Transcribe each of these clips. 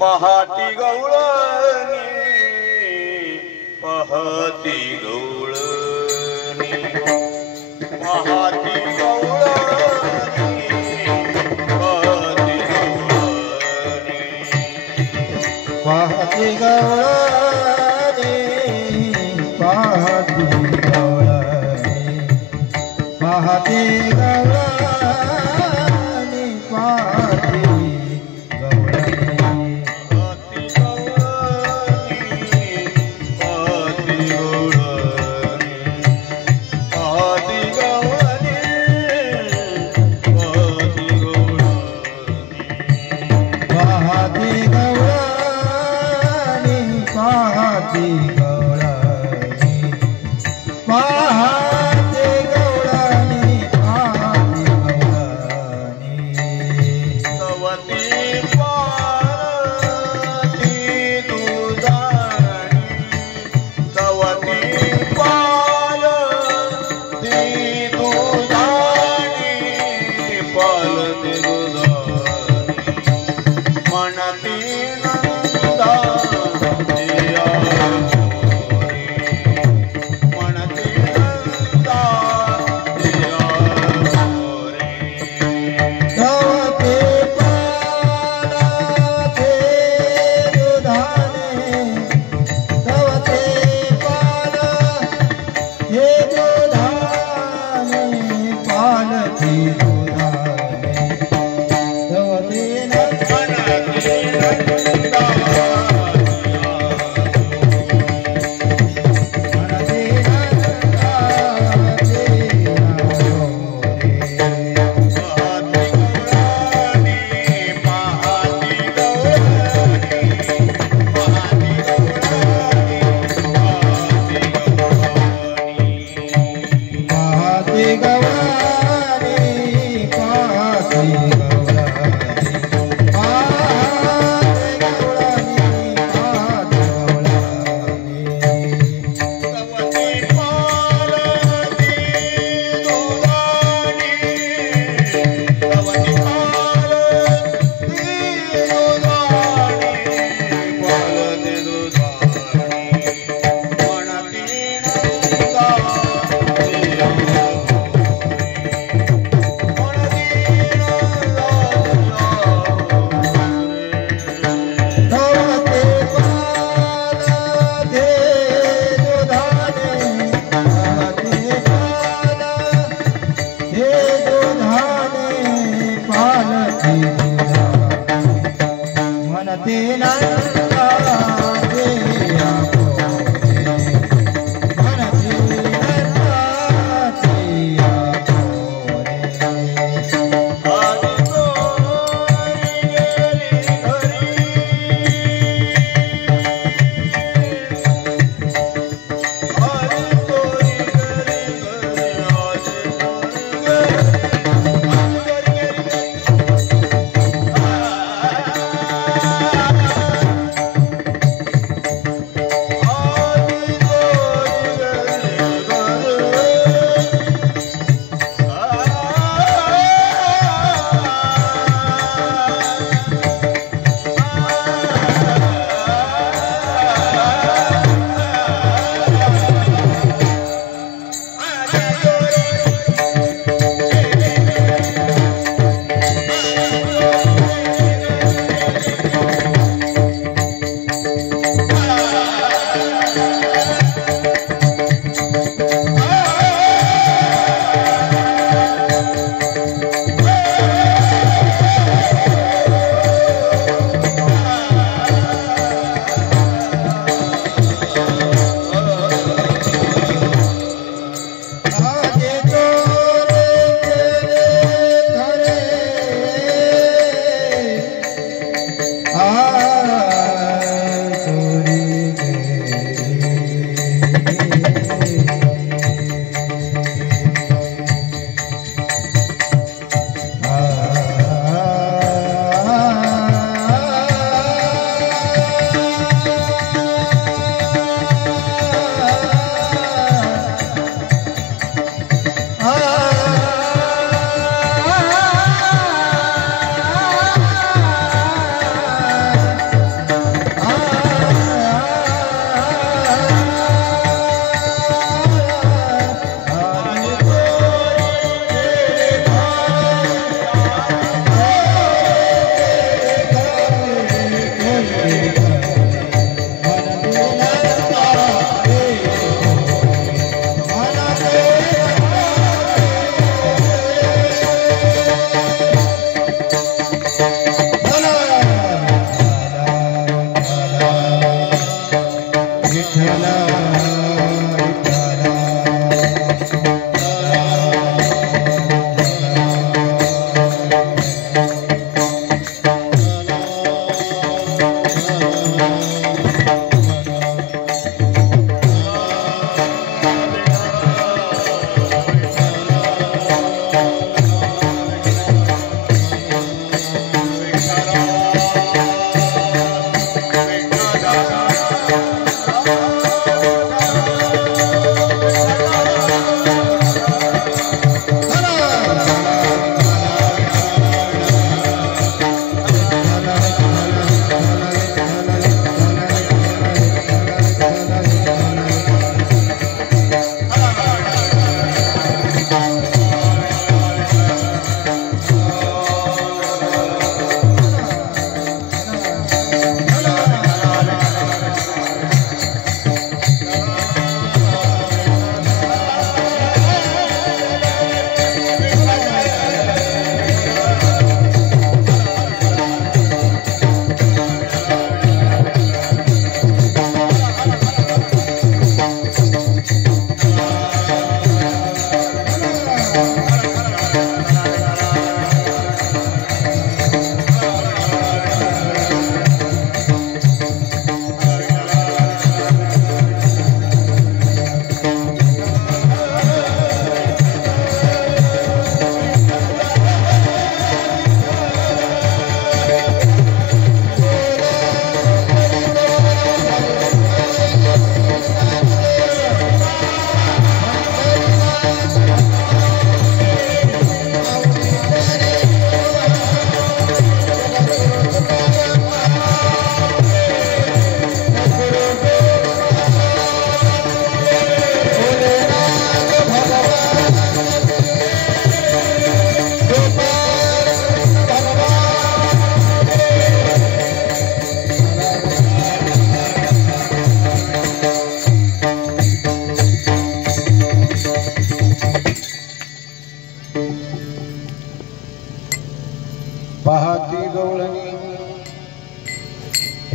पहाटी गवळणी पहाटी गवळणी पहाटी गवळणी पहाटी गवळणी पहाटी गवळणी पहाटी गवळणी पहाटी गवळणी पहाटी Thank you. मनते नंदाचे आपोरे मनते नंदाचे आपोरे आदि तोरी गेली घरी आदि तोरी गेली घरी आदि तोरी गेली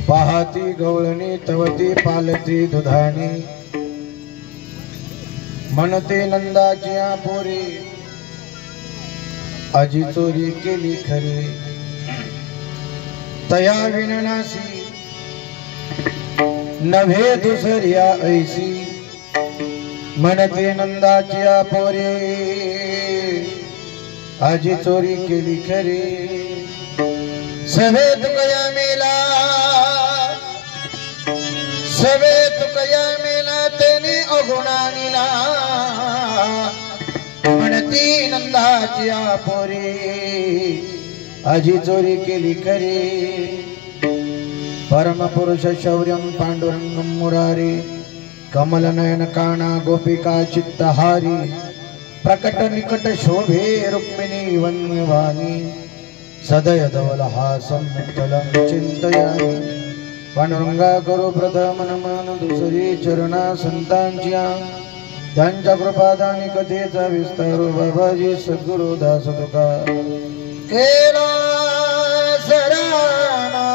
पाहती गवळणी तवती पालती दुधानी म्हणते नंदाची पोरी आजी चोरी केली खरी तया विननासी नव्हे दुसऱ्या ऐसी म्हणते नंदाची पोरी आजी चोरी केली खरी सवेत कया मेला सवेत कया मेला तेने अगुणानीला म्हणती नंदाची पोरी आजी चोरी केली खरी परम पुरुष शौर्यं पांडुरंगं मुरारी कमल नयन काना गोपिका चित्तहारी प्रकट निकट शोभे रुक्मिणी वन्यवाणी सदय धवलहासं विठ्ठलं चिंतयामि पांडुरंगा करो प्रथम नमन दुसरी चरणा संतांच्या त्यांच्या कृपादानी कथेचा विस्तार बाबाजी सद्गुरु दास तुका केला सराना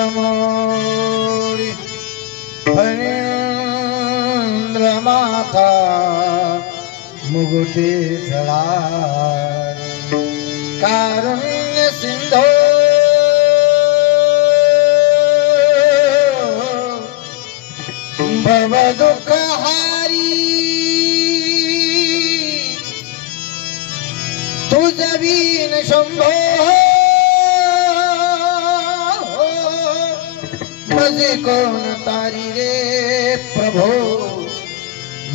शिवचंद्रमोळी फणींद्रमाथा मुगुटे झळा कारुण्य सिंधो भव दुःख हारी तुझ बीन शंभो मज कोण तारी रे प्रभो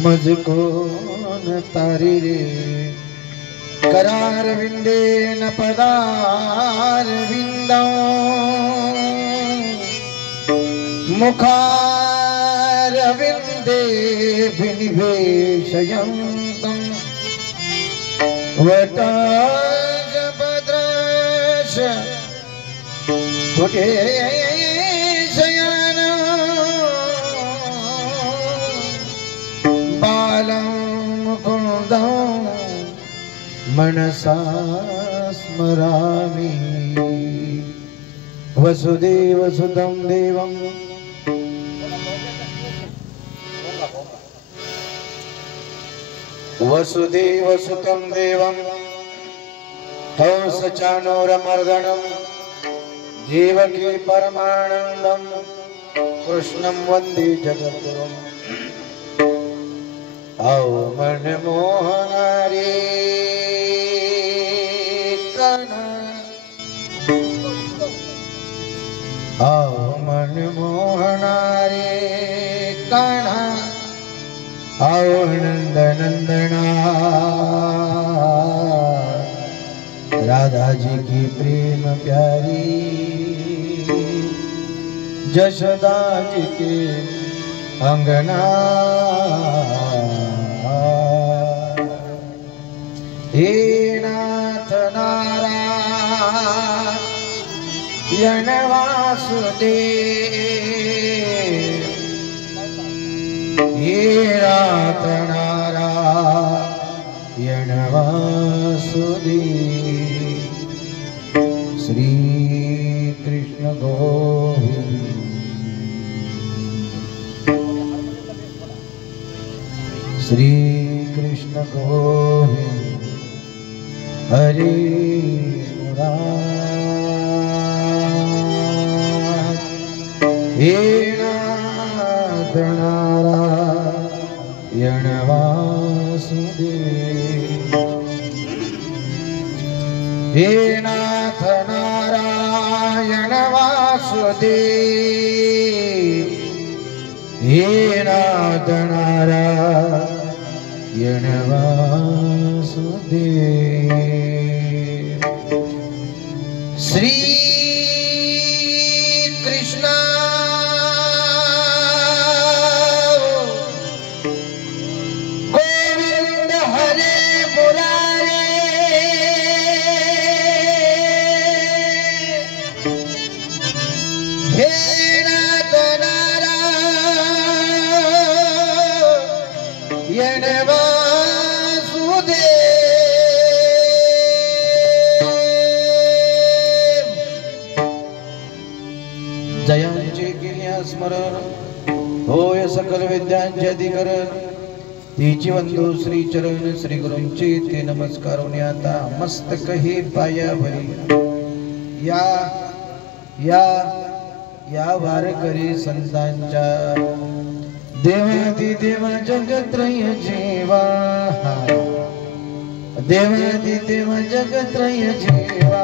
मज कोण तारी रे करार विंदेन पदार विंदौ मुखार विंदे विनिवेशयन्तं वटाज भद्रश पुटे शयन बालं मुकुन्दं मनसा स्मरामि वसुदेवसुतं देवं वसुदेवसुतं देवं कंसचाणूरमर्दनं देवकी परमानन्दं कृष्णं वन्दे जगद्गुरुम् आओ मनमोहनारे आओ मनमोहनारे कान्हा आओ नंदनंदना राधा जी की प्रेम प्यारी जशोदा जी के अंगना हे नाथ नारायण वासुदेव हे नाथ नारायण वासुदेव श्री कृष्ण गोविंद श्री कृष्ण गोविंद हरे मुरार हे नाथ नारायण वासुदेव हे नाथ नारायण वासुदेव हे नाथ नारायण वासुदेव श्री कृष्ण गोविंद हरे मुरारे हे नाथ नारायण वासुदेव जयांचे केल्या स्मरण होय सकल विद्यांचे अधिकरण तिची वंदू श्री चरण श्री गुरूंचे ते नमस्कार आता मस्तक हे पायावरी या या या वारकरी संतांच्या देवादी देव जगत्रय जीवा देवादी देव जगत्रय जीवा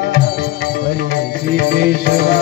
श्री केशवा श्री केशवा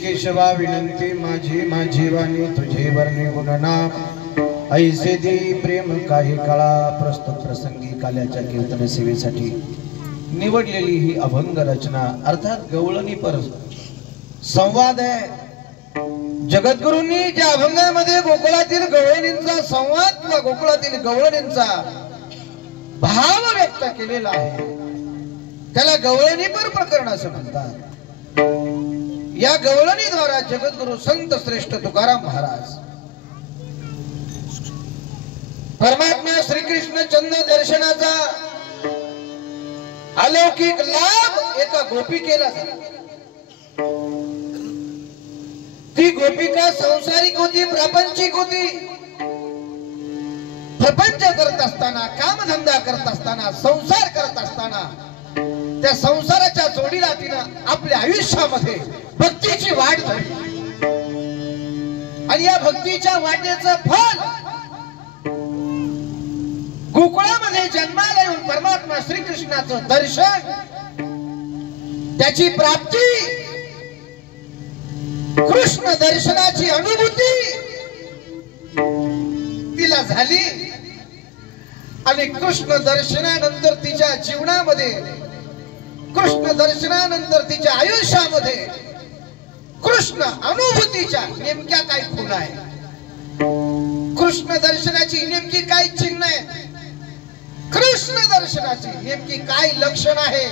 केशवा विनंती माझी माझी वाणी तुझे वर्णी गुणना ऐसे दी प्रेम काही काळा प्रस्तुत प्रसंगी काल्याच्या कीर्तन सेवेसाठी निवडलेली ही अभंग रचना अर्थात गवळणी पर संवाद आहे। जगद्गुरूंनी ज्या अभंगामध्ये गोकुळातील गवळणींचा संवाद किंवा गोकुळातील गवळणींचा भाव व्यक्त केलेला आहे त्याला गवळणी पर प्रकरण असं म्हणतात। या गवळणीद्वारा जगद्गुरु संत श्रेष्ठ तुकाराम महाराज परमात्मा श्रीकृष्ण चंद्र दर्शनाचा अलौकिक लाभ एका गोपिकेला झाला। ती गोपिका संसारिक होती, प्रापंचिक होती। प्रपंच करत असताना, कामधंदा करत असताना, संसार करत असताना त्या संसाराच्या जोडीला तिनं आपल्या आयुष्यामध्ये भक्तीची वाट झाली आणि या भक्तीच्या वाटेचं फल गोकुळामध्ये जन्माला येऊन परमात्मा श्रीकृष्णाचं दर्शन त्याची प्राप्ती कृष्ण दर्शनाची अनुभूती तिला झाली आणि कृष्ण दर्शनानंतर तिच्या जीवनामध्ये कृष्ण दर्शनानंतर तिच्या आयुष्यामध्ये कृष्ण अनुभूतीच्या नेमक्या काय खूण आहे, कृष्ण दर्शनाची नेमकी काय चिन्ह आहे, कृष्ण दर्शनाची नेमकी काय लक्षण आहे,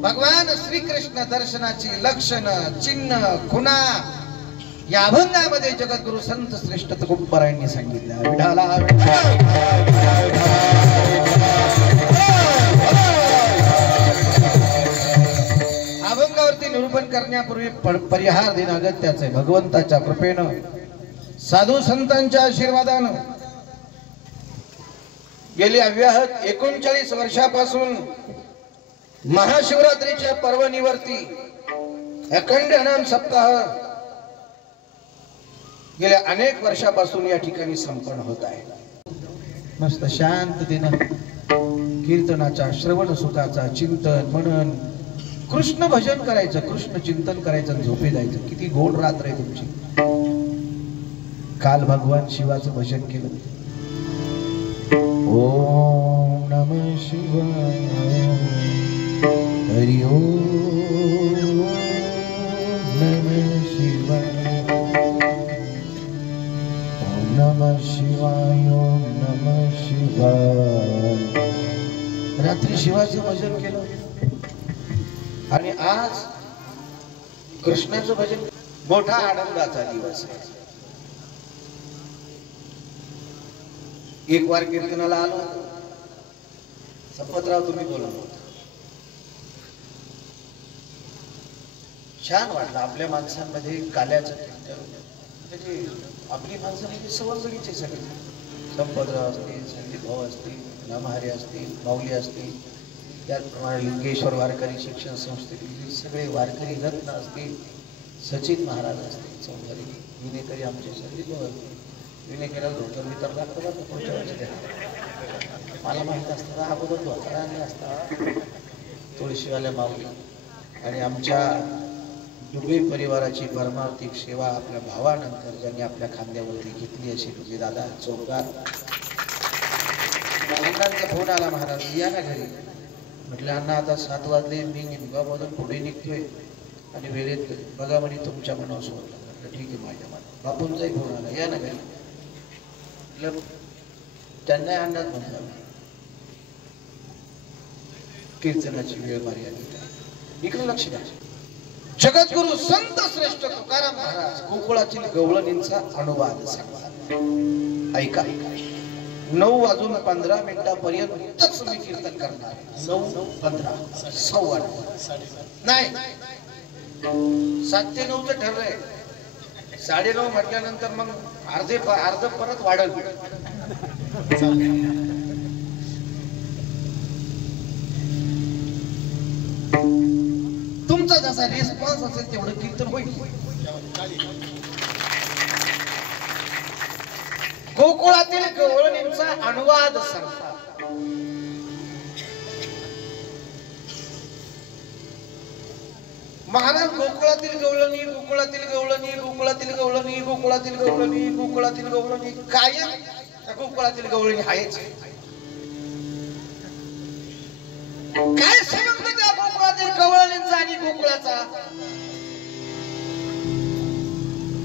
भगवान श्रीकृष्ण दर्शनाची लक्षण चिन्ह खुणा या अभंगामध्ये जगद्गुरु संत श्रेष्ठ तुकोबारायांनी सांगितलं। विठाला अभंगावरती निरूपण करण्यापूर्वी परिहार देणं अगत्याचं आहे। भगवंताच्या कृपेनं साधू संतांच्या आशीर्वादानं गेली अव्याहत 39 वर्षापासून महाशिवरात्रीच्या पर्वणीवरती अखंड हनुमान सप्ताह गेल्या अनेक वर्षापासून या ठिकाणी संपन्न होत आहे। मस्त शांततेनं कीर्तनाचा श्रवण सुखाचा चिंतन मनन कृष्ण भजन करायचं, कृष्ण चिंतन करायचं, झोपे जायचं। किती गोड रात्र आहे तुमची। काल भगवान शिवाचं भजन केलं। ओम नमः शिवाय हरि ओम नमः शिवाय ओम नमः शिवाय ओम नमः शिवाय। रात्री शिवाचं भजन केलं आणि आज कृष्णाचं भजन। मोठा आनंदाचा दिवस आहे। एक वार कीर्तनाला आलो, संपतराव तुम्ही बोलवलं होतं, छान वाटलं। आपल्या माणसांमध्ये काल्याचं कीर्तन त्याची आपली माणसं म्हणजे सवंगडीचे सगळे संपतराव असतील, संदीप भाऊ असतील, रामहरी असतील, माऊली असतील, त्याचप्रमाणे लिंगेश्वर वारकरी शिक्षण संस्थेतील सगळे वारकरी रत्न असतील, सचिन महाराज असतील, चौधरी विनेकरी आमचे संदीप भाऊ असतील. विनेकरीला धोतर वितर लागतं का पुढच्या वर्षी मला माहीत असतं अगोदर धोतर आणले असता तुळशीवाल्या माऊली आणि आमच्या दुबे परिवाराची परमार्थिक सेवा आपल्या भावानंतर ज्यांनी आपल्या खांद्यावरती घेतली अशी तुझे दादा चौकार. अण्णांचा फोन आला, महाराज या ना घरी. म्हटलं अण्णा आता 7 वाजले, मी निमगावमधून पुढे निघतोय आणि वेळेत बघा म्हणे तुमच्या मनावर सोडलं. म्हटलं ठीक आहे माझ्या मनात. बापूंचाही फोन आला, या ना घरी. म्हटलं त्यांना अण्णाच म्हटलं कीर्तनाची वेळ मर्यादित आहे. इकडे लक्ष द्या. जगद्गुरु संत श्रेष्ठ तुकाराम महाराज गोकुळातील गवळणींचा अनुवाद सांगतात. ऐका. 9:15 पर्यंतच मी कीर्तन करणार. 9:15 नाही 7 ते 9 ठरलंय. 9:30 म्हटल्यानंतर मग अर्ध परत वाढल. तुमचा जसा रिस्पॉन्स असेल तेवढं कीर्तन होईल. गोकुळातील गवळणींचा अनुवाद सांगतात. महाराज गोकुळातील गवळणी, गोकुळातील गवळणी, गोकुळातील गवळणी, गोकुळातील गवळणी, गोकुळातील गवळणी, कायम गोकुळातील गवळणी आहेच. काय संबंध त्या गोकुळातील गवळणींचा आणि गोकुळाचा?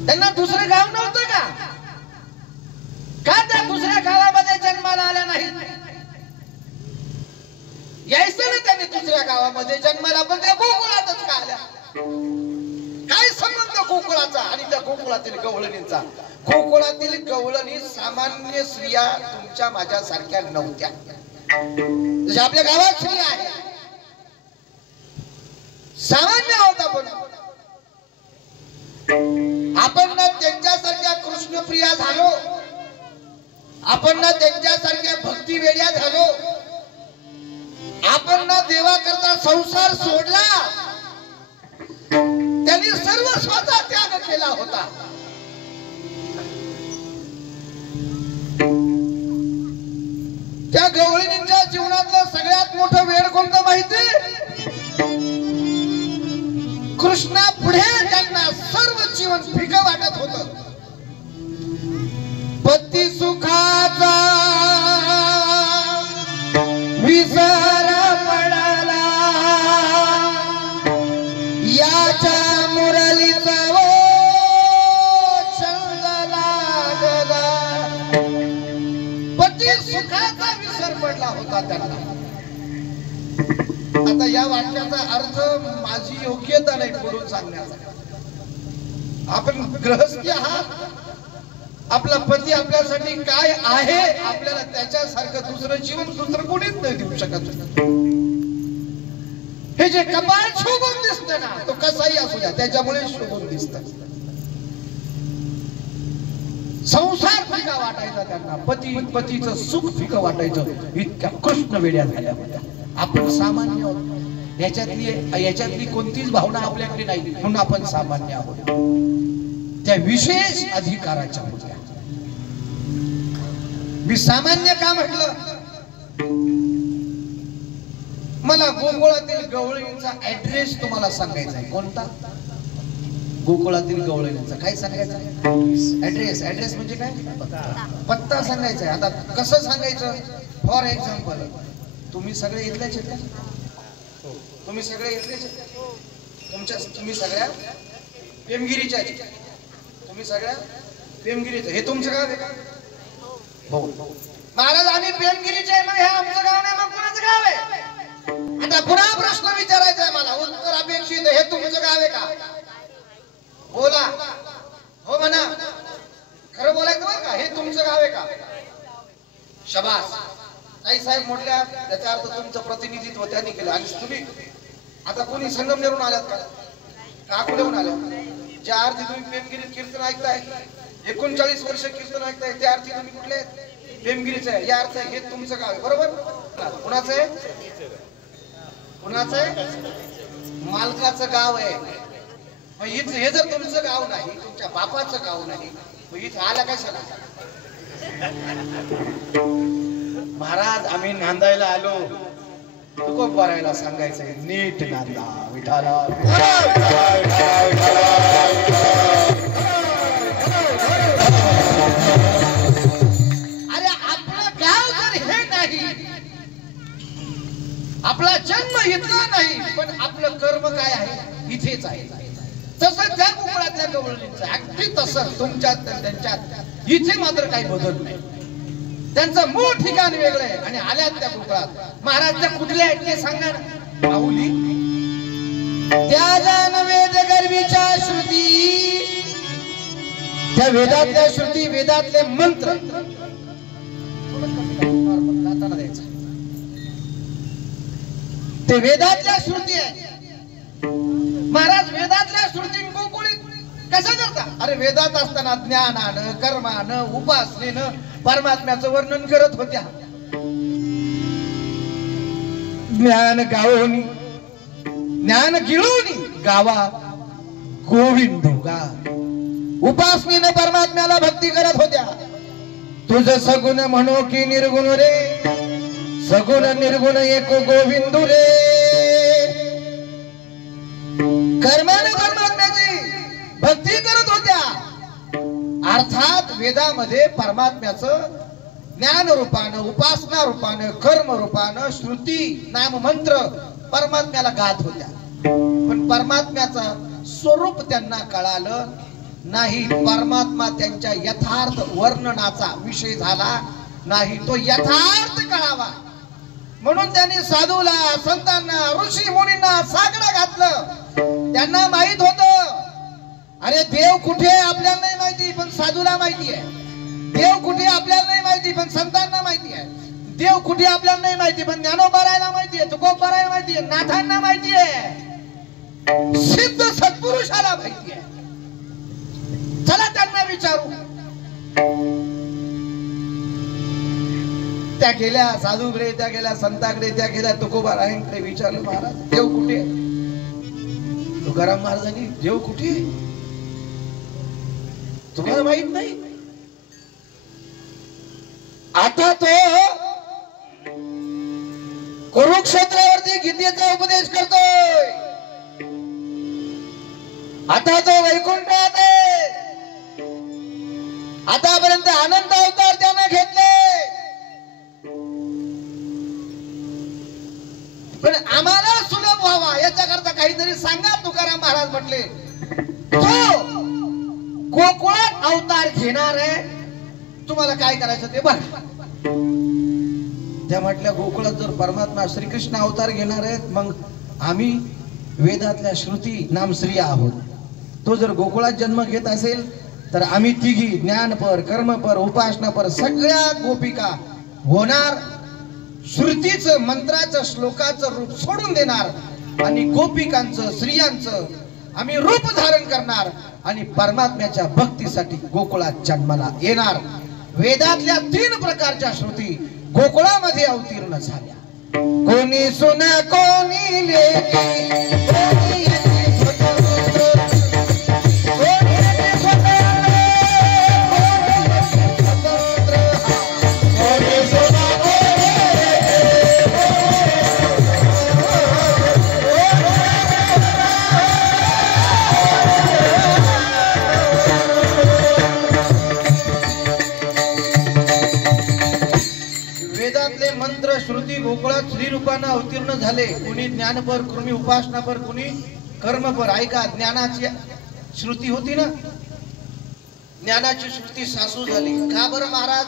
त्यांना दुसरं गाव नव्हतं का? का त्या दुसऱ्या गावामध्ये जन्माला आल्या नाहीत? यायचं ना त्यांनी दुसऱ्या गावामध्ये जन्माला, पण त्या गोकुळातच का आल्या? काय संबंध गोकुळाचा आणि त्या गोकुळातील गवळणींचा? गोकुळातील गवळणी सामान्य स्त्रिया तुमच्या माझ्या सारख्या नव्हत्या. जसे आपल्या गावात स्त्री आहे, सामान्य होता. पण आपण ना त्यांच्यासारख्या कृष्णप्रिया झालो, आपण ना त्यांच्यासारख्या भक्ती वेड्या झालो, आपण ना देवाकरता संसार सोडला. त्यांनी सर्वस्वाचा त्याग केला होता. त्या गवळणींच्या जीवनातलं सगळ्यात मोठं वेळ कोणतं माहिती? कृष्णा पुढे त्यांना सर्व जीवन फिकं वाटत होतं. पती सुखाचा विसर पडला, याच्या मुरलीचा छंद लागला. पती सुखाचा विसर पडला होता त्यांना. आता या वाक्याचा अर्थ माझी योग्यता नाही पुढून सांगण्याचा. आपण गृहस्थी आहात, आपला पती आपल्यासाठी काय आहे, आपल्याला त्याच्यासारखं दुसरं जीवन दुसरं कोणीच नाही देऊ शकत. हे जे कपाळ शोभून दिसतं ना, तो कसाही असू द्या, त्याच्यामुळे शोभून दिसत. संसार फिका वाटायचा त्यांना, पतीचं सुख फिकं वाटायचं. इतक्या कृष्ण वेड्या झाल्या होत्या. आपण सामान्य आहोत, याच्यातली कोणतीच भावना आपल्याकडे नाही, म्हणून आपण सामान्य आहोत. त्या विशेष अधिकाराच्या होत्या. मी सामान्य का म्हटलं? मला गोकुळातील गवळणींचा ऍड्रेस तुम्हाला सांगायचा आहे. कोणता? गोकुळातील गवळणींचा काय सांगायचा? ऍड्रेस म्हणजे काय? पत्ता सांगायचा आहे. आता कसं सांगायचं? फॉर एक्झाम्पल, तुम्ही सगळे इथलेच आहेत का? तुम्ही सगळे इथलेच आहेत? तुम्ही सगळ्या पेमगिरीच्या आहेत? तुम्ही सगळ्या पेमगिरीचे? हे तुमचं गाव आहे का? हो महाराज, आम्ही पेमगिरीचे आहे. मग हे आमचं गाव नाही, मग कुणाचं गाव आहे? आता पुन्हा प्रश्न विचारायचा आहे मला, उत्तर अपेक्षित. हे तुमचं गाव आहे का? बोला. हो म्हणा, खरं बोलायचं बरं का? हे तुमचं गाव आहे का? शबास. ताई साहेब म्हटल्या, त्याचा अर्थ तुमचं प्रतिनिधित्व त्यांनी केलं. आणि तुम्ही आता कोणी संगमनेरून आल्यात का? अकोल्याहून आल्या? ज्या अर्थी तुम्ही प्रेमगिरीत कीर्तन ऐकताय, 39 वर्ष कीर्तन ऐकताय, त्या अर्थी तुम्ही कुठले आहेत? प्रेमगिरीचे आहे. या अर्थ हे तुमचं गाव आहे, बरोबर? कुणाचं आहे? कुणाचं आहे? मालकाचं गाव आहे. मग हे जर तुमचं गाव नाही, तुमच्या बापाचं गाव नाही, मग इथे आला कशाला? महाराज आम्ही नांदायला आलो, तुकोब भरायला सांगायचंय, नीट नांदा विठाला. अरे आपलं गाव जर हे नाही, आपला जन्म इथला नाही, पण आपलं कर्म काय आहे? इथेच आहे. तसं त्या कोकणातल्या गवळणींचं अगदी तसं तुमच्यात त्यांच्यात इथे मात्र काही बदल नाही. त्यांचं मूळ ठिकाण वेगळं आहे आणि आल्यात त्या कोकणात. महाराज त्या कुठल्या आहेत ते सांगा ना. माऊली त्या जान वेद गर्वीच्या श्रुती, त्या वेदातल्या श्रुती, वेदातले मंत्र द्यायचं, ते वेदातल्या श्रुती आहे. महाराज वेदातल्या श्रुती गोकुळीत कसं करता? अरे वेदात असताना ज्ञानानं, कर्मानं, उपासनेनं परमात्म्याचं वर्णन करत होत्या. ज्ञान गावोनी, ज्ञान गिळोनी गावा गोविंद गा. उपासनेनं परमात्म्याला भक्ती करत होत्या. तुझ सगुण म्हणो की निर्गुण रे, सगुण निर्गुण एक गोविंद रे. कर्माने परमात्म्याची भक्ती करत होत्या. अर्थात वेदामध्ये परमात्म्याचं ज्ञान रूपानं, उपासना रूपानं, कर्म रूपानं, श्रुती नाम मंत्र परमात्म्याला गात होत्या. पण परमात्म्याचं स्वरूप त्यांना कळालं नाही. परमात्मा त्यांच्या यथार्थ वर्णनाचा विषय झाला नाही, तो यथार्थ कळावा म्हणून त्यांनी साधूला, संतांना, ऋषी मुनींना साकडं घातलं. त्यांना माहित होत, अरे देव कुठे आपल्याला नाही माहिती, पण साधूला माहिती आहे. देव कुठे आपल्याला नाही माहिती, पण संतांना माहिती आहे. देव कुठे आपल्याला नाही माहिती, पण ज्ञानोबारायला माहिती आहे, तुकोबारायला माहिती आहे, नाथांना माहिती आहे, सिद्ध सत्पुरुषाला माहिती आहे. चला त्यांना विचारू. त्या गेल्या साधूकडे, त्या गेल्या संताकडे, त्या गेल्या तुकोबारायांकडे विचारलं, महाराज देव कुठे? तुकाराम महाराजांनी, देव कुठे तुम्हाला माहित नाही? आता तो कुरुक्षेत्रावरती गीतेचा उपदेश करतोय. आता तो वैकुंठात आहे. आतापर्यंत अनंत अवतार त्यानं घेतले, पण आम्हाला सुलभ व्हावा याच्याकरता काहीतरी सांगा. तुकाराम महाराज म्हटले, तो गोकुळात अवतार घेणार आहे, तुम्हाला काय करायचं ते बघा. त्या म्हटल्या, गोकुळात जर परमात्मा श्रीकृष्ण अवतार घेणार आहेत, मग आम्ही वेदातल्या श्रुती नामश्री आहोत. तो जर गोकुळात जन्म घेत असेल तर आम्ही तिघी ज्ञानपर, कर्मपर, उपासनापर सगळ्या गोपिका होणार. श्रुतीचं, मंत्राचं, श्लोकाचं रूप सोडून देणार आणि गोपिकांचं, स्त्रियांचं आम्ही रूप धारण करणार आणि परमात्म्याच्या भक्तीसाठी गोकुळात जन्माला येणार. वेदातल्या 3 प्रकारच्या श्रुती गोकुळामध्ये अवतीर्ण झाल्या. कोणी सुना, कोणी लेकी, कोणी श्रुती गोकुळात श्री रूपानं अवतीर्ण झाले. कोणी ज्ञानपर, कोणी उपासनापर, कोणी कर्मपर. ऐका, ज्ञानाची श्रुती होती ना, ज्ञानाची श्रुती सासू झाली. का बरं महाराज?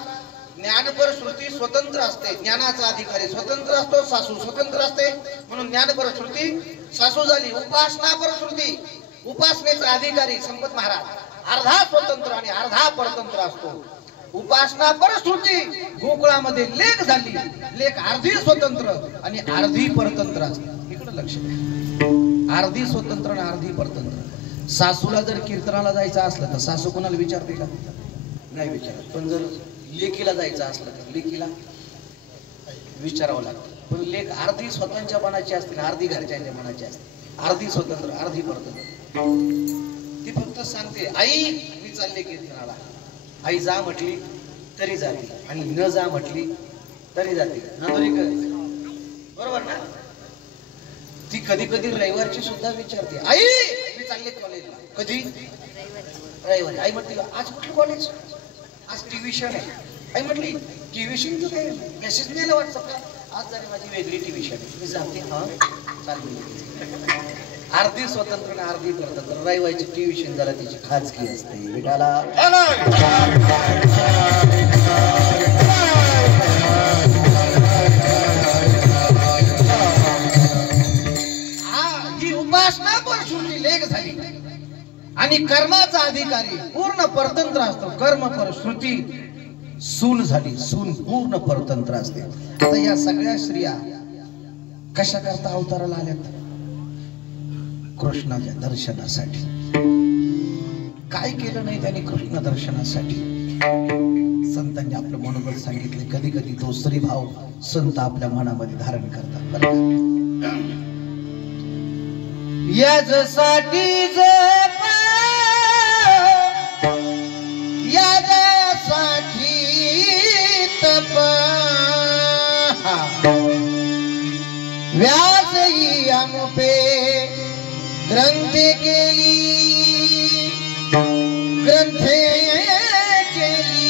ज्ञानपर श्रुती स्वतंत्र असते, ज्ञानाचा अधिकारी स्वतंत्र असतो, सासू स्वतंत्र असते, म्हणून ज्ञानपर श्रुती सासू झाली. उपासनापर श्रुती, उपासनेचा अधिकारी संपत महाराज अर्धा स्वतंत्र आणि अर्धा परतंत्र असतो. उपासना परश्रुती गोकुळामध्ये लेख झाली. लेख अर्धी स्वतंत्र आणि अर्धी परतंत्र असते. इकडे लक्ष द्या, अर्धी स्वतंत्र आणि अर्धी परतंत्र. सासूला जर कीर्तनाला जायचं असलं तर सासू कोणाला विचारते का? नाही विचारत. पण जर लेकीला जायचं असलं तर लेकीला विचारावं लागतं. पण लेक अर्धी स्वतःच्या मनाची असते ना अर्धी घरच्यांच्या मनाची असते. अर्धी स्वतंत्र अर्धी परतंत्र. ती फक्त सांगते आई मी चालले कीर्तनाला. आई जा म्हटली तरी जाते आणि न जा म्हटली तरी जाते. बरोबर ना? ती कधी कधी रविवारची सुद्धा विचारते आई मी चालले कॉलेजला. कधी? रविवारी. आई म्हटली आज कुठलं कॉलेज? आज ट्युशन आहे. आई म्हटली ट्युशन तर काय मेसेज नाही वाटतं का? आज जरी माझी वेगळी ट्युशन आहे. मी सांगते हा चालली. अर्धी स्वतंत्र आणि अर्धी परतंत्र. रविवारची ट्युशन जरा तिची खाजगी असते. विठाला ही उपासना पण श्रुती लेख झाली आणि कर्माचा अधिकारी पूर्ण परतंत्र असतो. कर्म पर श्रुती सून झाली. सून पूर्ण परतंत्र असते. आता या सगळ्या स्त्रिया कशा करता अवताराला आल्यात? कृष्णाच्या दर्शनासाठी. काय केलं नाही त्यांनी कृष्ण दर्शनासाठी? संतांनी आपलं मनोबल सांगितले. कधी कधी तो स्त्री भाव संत आपल्या मनामध्ये धारण करतात. यासाठी जपा यासाठी तपा व्यास पे ग्रंथे केली ग्रंथे केली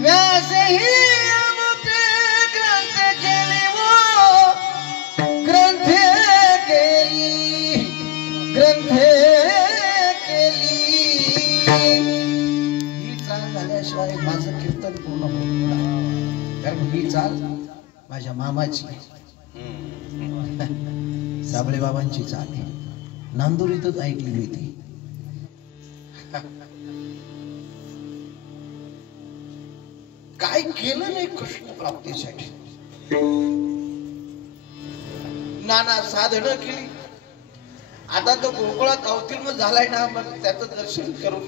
व्यास पे ग्रंथ केली वो ग्रंथे केली ग्रंथे केली. ही चाल झाल्याशिवाय माझं कीर्तन पूर्ण होत नाही. कारण ही चाल माझ्या मामाची साबळे बाबांची चाल आहे. नांदुरीतच ऐकलेली होती. काय केलं नाही कृष्ण प्राप्तीसाठी? नाना साधनं केली. आता तो गोकुळात अवतीर्ण झालाय ना, मग त्याचं दर्शन करून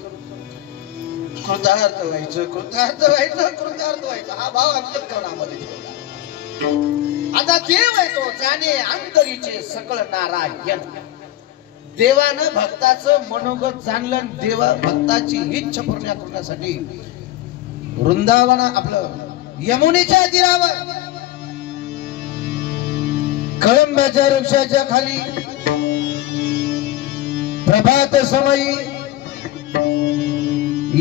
कृतार्थ व्हायचं कृतार्थ व्हायचं कृतार्थ व्हायचं हा भाव अंतःकरणामध्ये ठेवला. आता देव आहे तो जाणे अंतरीचे सकळ नारायण. देवानं भक्ताचं मनोगत जाणलं. देवा भक्ताची इच्छा पूर्ण करण्यासाठी वृंदावना आपलं यमुनेच्या तीरावर कळंब्याच्या वृक्षाच्या खाली प्रभात समयी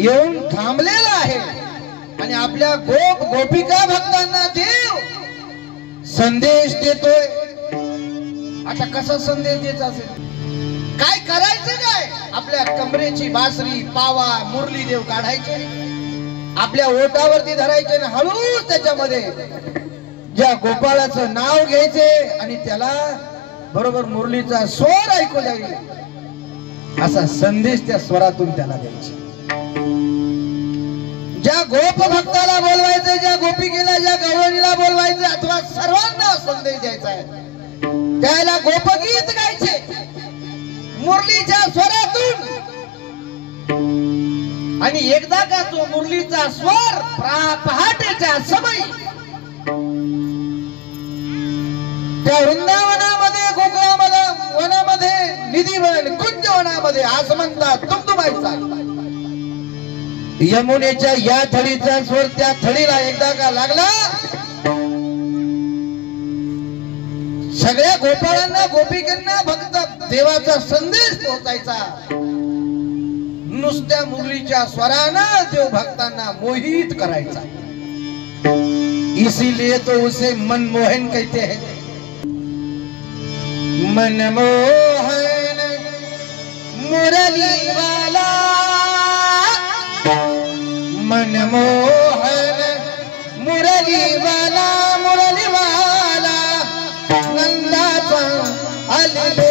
येऊन थांबलेला आहे आणि आपल्या गोप गोपिका भक्तांना देव संदेश देतोय. आता कसा संदेश द्यायचा असेल? काय करायचं? काय आपल्या कमरेची बासरी पावा मुरली देव काढायचे, आपल्या ओटावरती धरायचे आणि हळूच त्याच्यामध्ये ज्या गोपाळाचं नाव घ्यायचे आणि त्याला बरोबर मुरलीचा स्वर ऐकू जाईल असा संदेश त्या स्वरातून त्याला द्यायचे. ज्या गोप भक्ताला बोलवायचं, ज्या गोपिकेला, ज्या गवळणीला बोलवायचं अथवा सर्वांना संदेश द्यायचा आहे, त्याला गोपगीत गायचे मुरलीच्या स्वरातून. आणि एकदा का तो मुरलीचा स्वर पहाटेच्या समयी त्या वृंदावनामध्ये गोकुळामध्ये वनामध्ये निधीवन कुंज वनामध्ये आसमंता तुमतुमायचा यमुनेच्या या थडीचा स्वर त्या थडीला एकदा का लागला, सगळ्या गोपाळांना गोपिकांना फक्त देवाचा संदेश पोहोचायचा. नुसत्या मुरलीच्या स्वरानं देव भक्तांना मोहित करायचा. इसीलिए तो उसे मनमोहन कहते हैं. मनमोहन मुरली वाला, मनमोहन मुरली वाला, मुरली वाला नंदाचा अलबेला.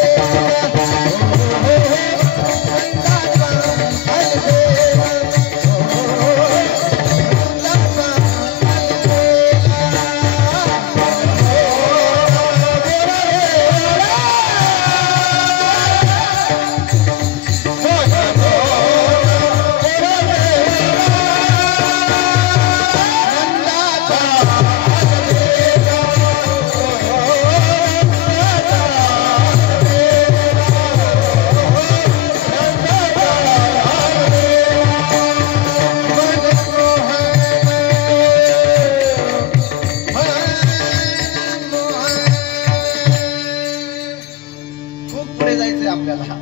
फिरायचंय आपल्याला.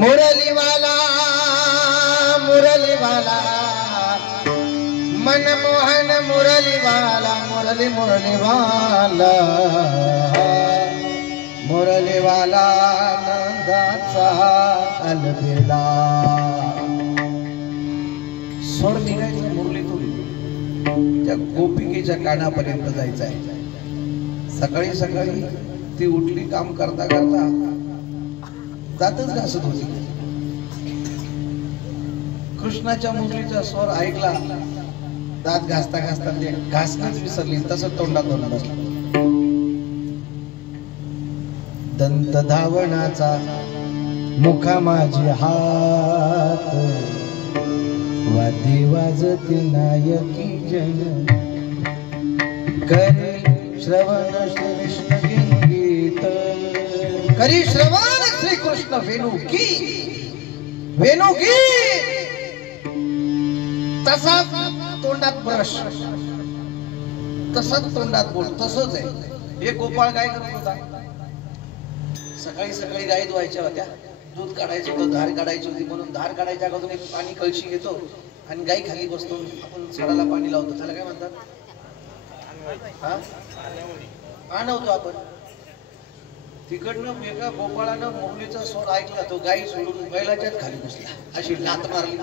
मुरलीवाला मुरलीवाला मनमोहन मुरलीवाला मुरली मुरलीवाला मुरलीवाला नंदाचा अलबेला. स्वर निघायचं मुरलीतून त्या गोपिकेच्या कानापर्यंत जायचं आहे. सकाळी सकाळी ती उठली, काम करता करता दातच घासत होती. कृष्णाच्या मुरलीचा स्वर ऐकला, दात घासता घासता ते घासणंच विसरली, तसं तोंडात तोंडात बसलं. दंत धावनाचा मुखा माझी हात वाद्य वाजती नायकी जन करे श्रवण श्री कृष्ण गीत करी श्रवण श्री कृष्ण वेणू की तसा तोंडात ब्रश, तसंच तोंडात बोल, तसंच आहे. एक गोपाळ गाय करत होता. सकाळी सकाळी गाई धुवायच्या होत्या, दूध काढायचं होतं, धार काढायची होती, म्हणून धार काढायच्या अगोदर एक पाणी कळशी घेतो आणि गाई खाली बसतो. आपण झाडाला पाणी लावतो, त्याला काय म्हणतात? आणवतो आपण. तिकडनं एका गोपाळानं मुरलीचा स्वर ऐकला, तो गाई सोडून बैलाच्याच खाली बसला, अशी लात मारली.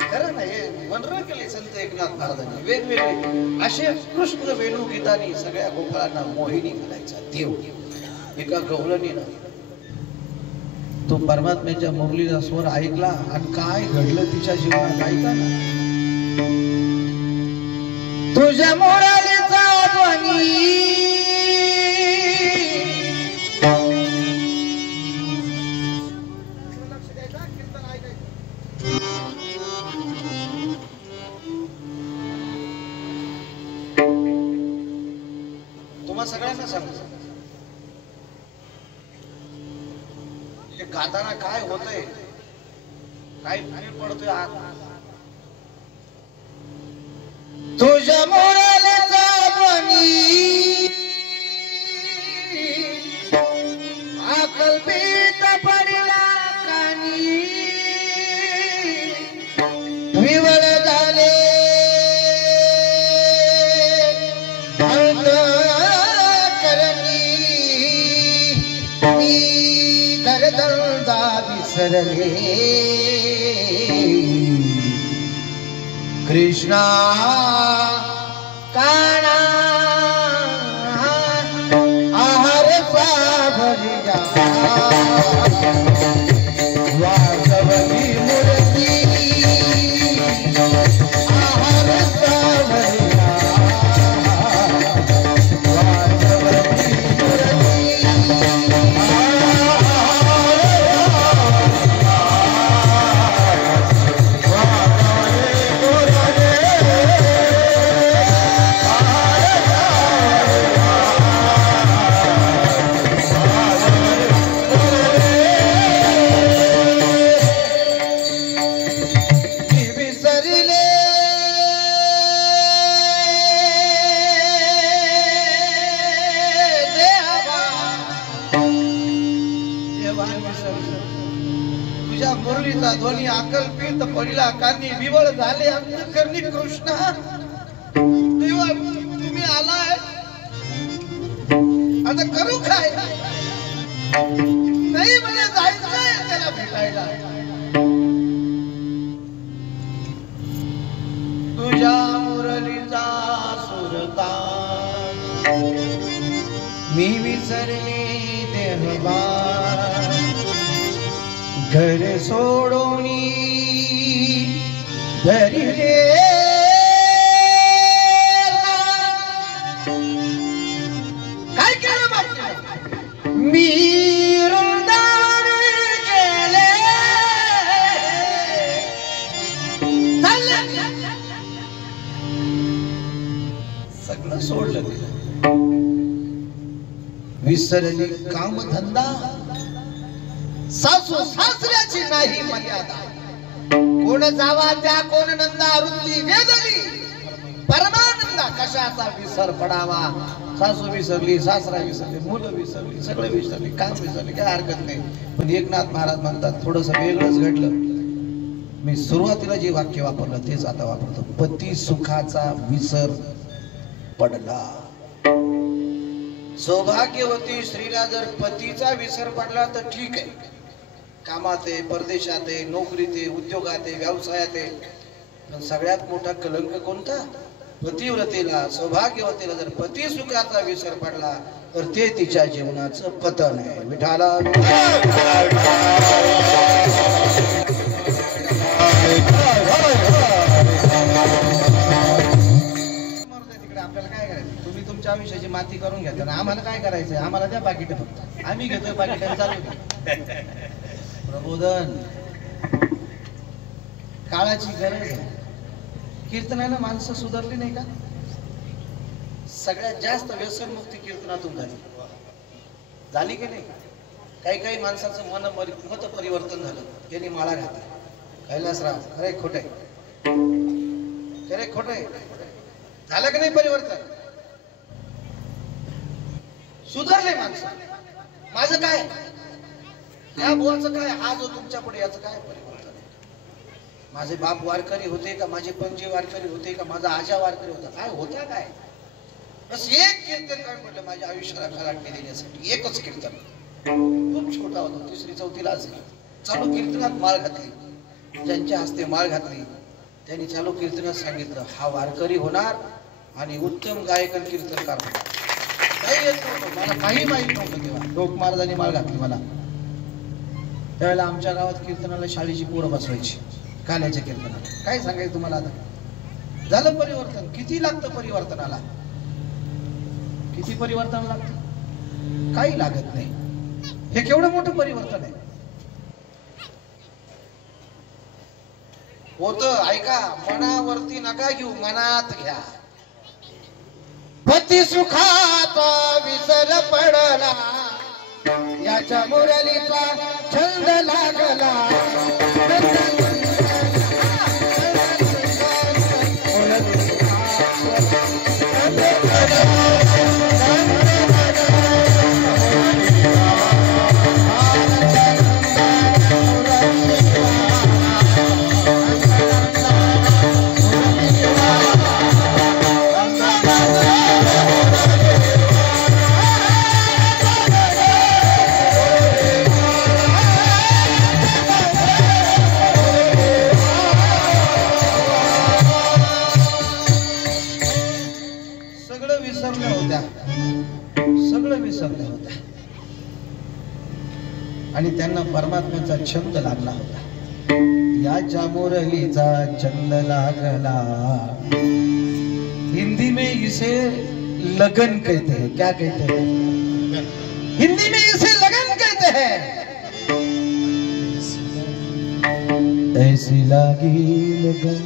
खरं ना, हे मनर केले संत एकनाथ महाराजांनी. वेगवेगळे असे कृष्ण वेणू गीतानी सगळ्या गोपाळांना मोहिनी घालायचा देव. एका गवळणीनं तो परमात्म्याच्या मुरलीचा स्वर ऐकला आणि काय घडलं तिच्या जीवनात ऐका ना. तुझ्या मुरलीचा ध्वनी तुम्हा सगळ्यांना सांगतो, गाताना काय होतंय, काय फरक पडतोय आत. तुझ्या मुरलीचा ध्वनी अकल्पित पडला कानी विवळ झाले विसरले कृष्णा काना आहार भरी जा वासवली मूर्ती आहार भरी जा वासवली मूर्ती. तुझ्या मुरलीचा ध्वनी अकल्पित पडला कानी विवळ झाले अंतकरणी कृष्णा. देवा तुम्ही आलाय, आता करू काय? नाही मला जायचंय त्याला भेटायला. तुझ्या मुरलीचा सुरता मी विसरले देहबान घर सोडून धरिले काय केलं मी रुंदार केले सगळं सोडलं तिला. विसरली काम धंदा सासू सासऱ्याची नाही मर्यादा. कोण जावा त्या कोण नंदा वृत्ती वेदली परमानंदा कशाचा विसर पडावा. सासू विसरली, सासरा विसरली, मुलं विसरली, सगळं विसरली, काम विसरले, काय हरकत नाही. पण एकनाथ महाराज म्हणतात थोडस वेगळंच घडलं. मी सुरुवातीला जे वाक्य वापरलं तेच आता वापरतो. पती सुखाचा विसर पडला. सौभाग्यवती स्त्रीला जर पतीचा विसर पडला तर ठीक आहे, कामात आहे, परदेशात आहे, नोकरीत आहे, उद्योगात आहे, व्यवसायात आहे. पण सगळ्यात मोठा कलंक कोणता? पतिव्रतेला, सौभाग्यवतीला जर पती सुखाचा विसर पडला तर ते तिच्या जीवनाचं पतन आहे. विठाला तिकडे आपल्याला काय करायचं? तुम्ही तुमच्या आयुष्याची माती करून घेता ना, आम्हाला काय करायचंय? आम्हाला द्या पाकिट, फक्त आम्ही घेतोय पाकिट चालू. प्रबोधन काळाची गरज आहे. कीर्तनानं माणसं सुधारली नाही का? सगळ्यात जास्त व्यसनमुक्ती कीर्तनातून झाली की नाही? काही काही माणसाचं मत परिवर्तन झालं. त्यांनी माळा घातला. कैलासराव अरे खोटे, अरे खोटे झालं की नाही परिवर्तन? सुधारले माणसं. माझं काय, या बुवाचं काय, हा जो तुमच्या पुढे याचं काय परिवर्तन? माझे बाप वारकरी होते का? माझे पणजी वारकरी होते का? माझा आजा वारकरी होता? काय होता काय? बस एक कीर्तन काय म्हटलं माझ्या आयुष्याला खलाटणी देण्यासाठी. एकच कीर्तन, खूप छोटा होता, 3री 4थीला असेल. चालू कीर्तनात माळ घातली. ज्यांच्या हस्ते माळ घातली त्यांनी चालू कीर्तनात सांगितलं हा वारकरी होणार आणि उत्तम गायक आणि कीर्तनकार होणार. काही येत नव्हतं मला, काही माहित नव्हतं तेव्हा. लोक महाराजांनी माळ घातली मला. त्यावेळेला आमच्या गावात कीर्तनाला शाळेची पोरं बसवायची, काल्याच्या कीर्तनाला. काय सांगायचं तुम्हाला? आता झालं परिवर्तन. किती लागतं परिवर्तनाला? किती परिवर्तन लागतं? काही लागत नाही. हे केवढं मोठं परिवर्तन आहे होत. ऐका, मनावरती नका घेऊ, मनात घ्या. पती सुखाचा विसर पडला, याच्या मुरलीचा छंद लागला. सगळं विसरल्या होत्या आणि त्यांना परमात्म्याचा छंद लागला होता. याच्या मुरलीचा छंद लागला. हिंदी में इसे लगन कहते हैं. क्या कहते हैं? हिंदी में इसे लगन कहते हैं. ऐसी लागी लगन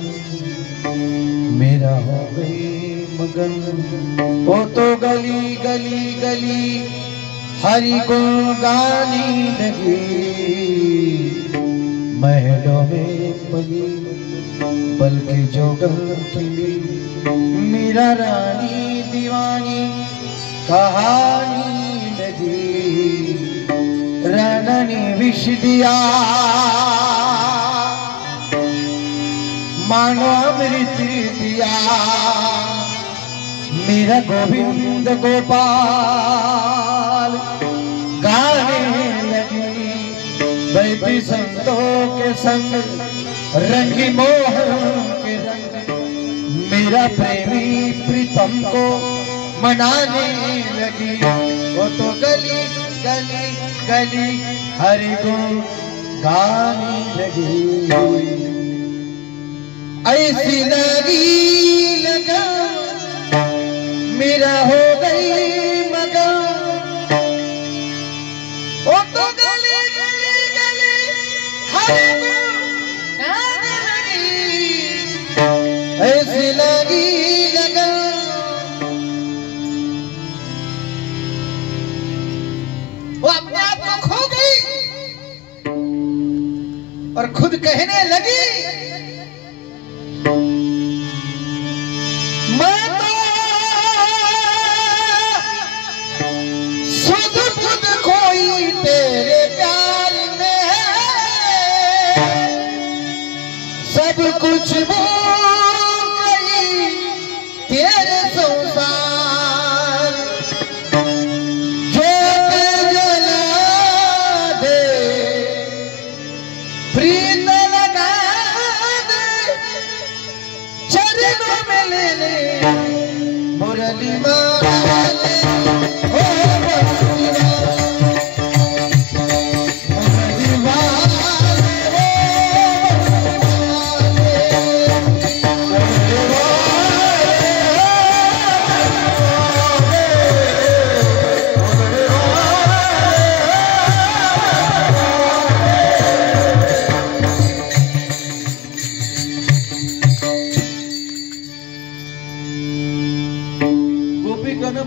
मेरा हो गई मगन. वो तो गली गली गली हरि को गानी लगी. महलों में पली बल्कि जोगन खिली. मीरा रानी दीवानी कहानी लगी. राणा ने विष दिया मानो अमृत दिया. मेरा गोविंद गोपाल गाने लगी. बैठी संतों के संग रंगी मोहन के रंग. मेरा प्रेमी प्रीतम को मनाने लगी. वो तो गली गली गली हरि को गाने लगी. ऐसी लगी लगन मेरा हो गई मगन. वो तो गली गली गली हरि को गाने लगी. ऐसी लगी लगन. वो अपने आप को खो गई और खुद कहने लगी मैं तो कुछ भूल गई तेरे संसार जो जला दे प्रीत लगा दे चरणों में ले ले मुरली माले ओ मुरली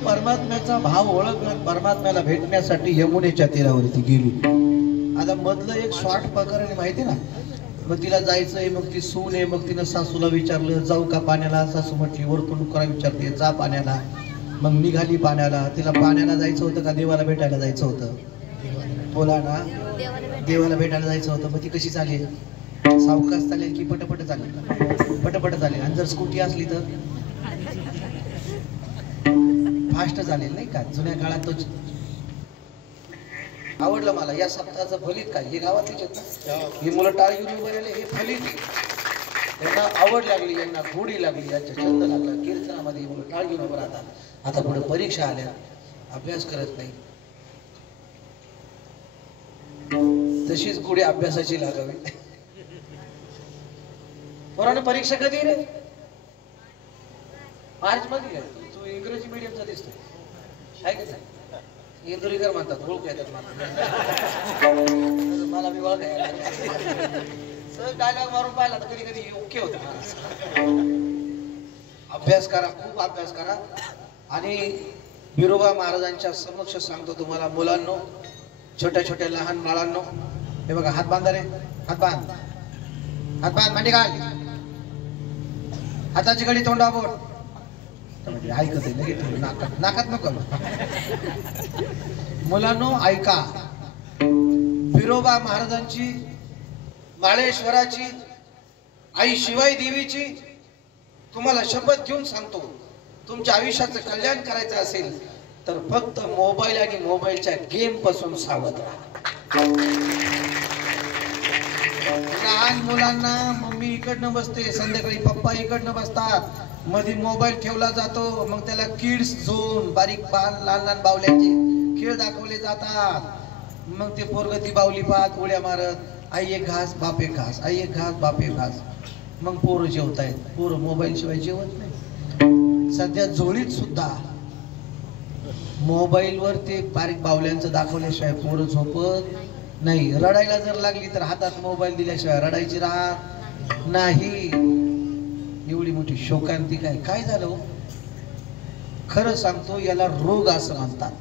परमात्म्याचा भाव ओळखला, परमात्म्याला भेटण्यासाठी यमुनेच्या तीरावरती गेली. आता मधलं एक शॉर्ट प्रकरण माहिती ना, मग तिला जायचंय, मग ती सून आहे, मग तिनं सासूला विचारलं जाऊ का पाण्याला, सासू म्हटली वरतून करा विचारते जा पाण्याला. मग निघाली पाण्याला. तिला पाण्याला जायचं होतं का देवाला भेटायला जायचं होतं? बोला ना, देवाला भेटायला जायचं होतं. मग ती कशी चालेल? सावकाश चालेल की पटपट चालेल? पटपट चालेल. आणि जर स्कूटी असली तर फास्ट झालेलं नाही का? जुन्या काळात तो आवडलं मला. या सप्ताहाचं फलित काय? हे गावातलीच आहेत ना, ही मुलं टाळ घेऊन उभे राहिले, हे फलित. यांना आवड लागली, यांना गोडी लागली, यांचा छंद लागला कीर्तनामध्ये. मुलं टाळ घेऊन उभं राहतात. आता पुढे परीक्षा आल्या, अभ्यास करत नाही. तशीच गोडी अभ्यासाची लागावी. पोरानं परीक्षा कधी रे? मार्च मध्ये आहे. तो इंग्रजी मीडियमचा दिसतो आहे का नाही? इंदुरीकर म्हणतात, ओळख येतात मला मी ओळख सर. डायलॉग मारून पाहिला तर कधी कधी ओके होत. अभ्यास करा, खूप अभ्यास करा. आणि बिरोबा महाराजांच्या समक्ष सांगतो तुम्हाला मुलांनो, छोट्या छोट्या लहान बाळांनो, हे बघा हात बांधा रे, हात बांध, हात बांध, मांडी घाल, हाताची घडी तोंडावर. ऐकत आहे नाकात, नाकात नको. मुलांनो ऐका, बिरोबा महाराजांची, माळेश्वराची, आई शिवाई देवीची तुम्हाला शपथ घेऊन सांगतो, तुमच्या आयुष्याचं कल्याण करायचं असेल तर फक्त मोबाईल आणि मोबाईलच्या गेम पासून सावध राहा. लहान मुलांना मम्मी इकडनं बसते, संध्याकाळी पप्पा इकडनं बसतात, मध्ये मोबाईल ठेवला जातो. मग त्याला किड्स झोन, बारीक लहान लहान बावल्याचे खेळ दाखवले जातात. मग ते पोरग ती बावली पाहत उड्या मारत, आई एक घास बाप एक घास, आई एक घास बाप एक घास. मग पोरं जेवतायत. पोरं मोबाईल शिवाय जेवत नाही. सध्या झोळीत सुद्धा मोबाईलवर ते बारीक बावल्यांचं दाखवल्याशिवाय पोरं झोपत नाही. रडायला जर लागली तर हातात मोबाईल दिल्याशिवाय रडायची राहत नाही. एवढी मोठी शोकांतिका आहे. काय झालं? खरं सांगतो, याला रोग असं म्हणतात.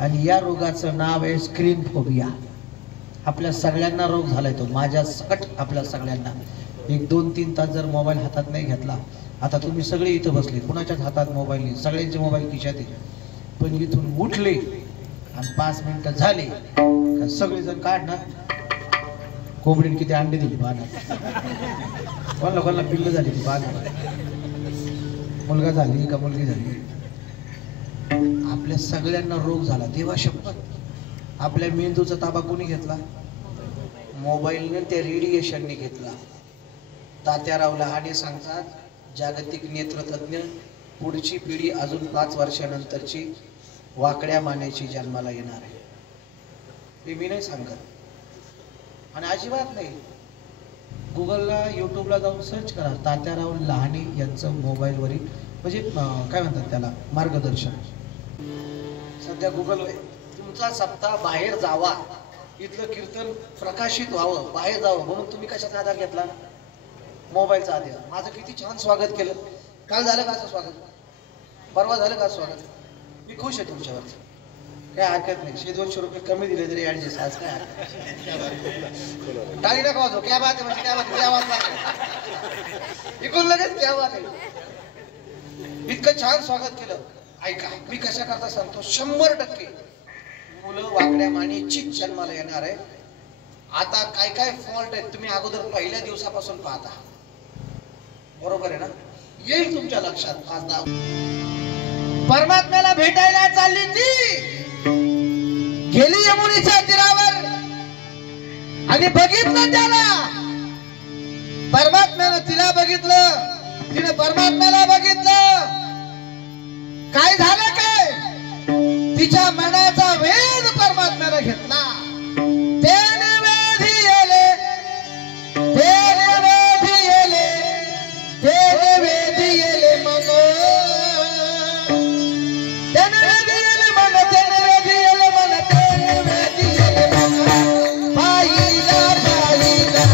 आणि या रोगाचं नाव आहे स्क्रीन फोबिया. आपल्या सगळ्यांना रोग झालाय तो, माझ्या सकट आपल्या सगळ्यांना. 1-2-3 तास जर मोबाईल हातात नाही घेतला, आता तुम्ही सगळे इथं बसले, कुणाच्याच हातात मोबाईल नाही, सगळ्यांचे मोबाईल खिशात आहे. पण इथून उठले आणि 5 मिनिटं झाले का सगळेजण काढणार. कोंबडीने किती अंडे दिली पाहणार, कोणाला कोणाला पिल्लं झाली ती पाहणार, मुलगा झाली का मुलगी झाली. आपल्या सगळ्यांना रोग झाला. देवा शपथ, आपल्या मेंदूचा ताबा कोणी घेतला? मोबाईलने, त्या रेडिएशनने घेतला. तात्याराव लहाने सांगतात, जागतिक नेत्रतज्ञ, पुढची पिढी अजून 5 वर्षानंतरची वाकड्या मानेची जन्माला येणार आहे. हे मी नाही सांगत आणि अजिबात नाही. गुगलला, युट्यूबला जाऊन सर्च करा, तात्याराव लहाने यांचं मोबाईलवरील, म्हणजे काय म्हणतात त्याला, मार्गदर्शन. सध्या गुगल तुमचा सप्ताह बाहेर जावा, इथलं कीर्तन प्रकाशित व्हावं, बाहेर जावं म्हणून तुम्ही कशाचा आधार घेतला? मोबाईलचा आधार. माझं किती छान स्वागत केलं. काल झालं का असं स्वागत? परवा झालं का स्वागत? मी खुश आहे तुमच्यावर, काय हरकत नाही. 100-200 रुपये कमी दिले तरी ऍडजस्ट. आज काय टाळी नका वाजव. क्या बात आहे, म्हणजे क्या बात, क्या बात आहे, इकडून लगेच क्या बात आहे. इतकं छान स्वागत केलं. ऐका, मी कशा करता सांगतो. 100% मुलं वाकड्या मानेचीच जन्माला येणार आहे. आता काय काय फॉल्ट आहेत तुम्ही अगोदर पहिल्या दिवसापासून पाहता. बरोबर आहे ना? येईल तुमच्या लक्षात. आता परमात्म्याला भेटायला चालली ती, गेली यमुनेच्या तीरावर आणि बघितलं त्याला. परमात्म्यानं तिला बघितलं, तिने परमात्म्याला बघितलं. काय झालं काय? तिच्या मनाचा वेध परमात्म्याला घेतला. तेने वेधी येले, तेने वेधी येले, तेने वेधी येले मन, तेने वेधी येले मन, तेने वेधी येले मन, तेने वेधी येले मन. पाहिला पाहिला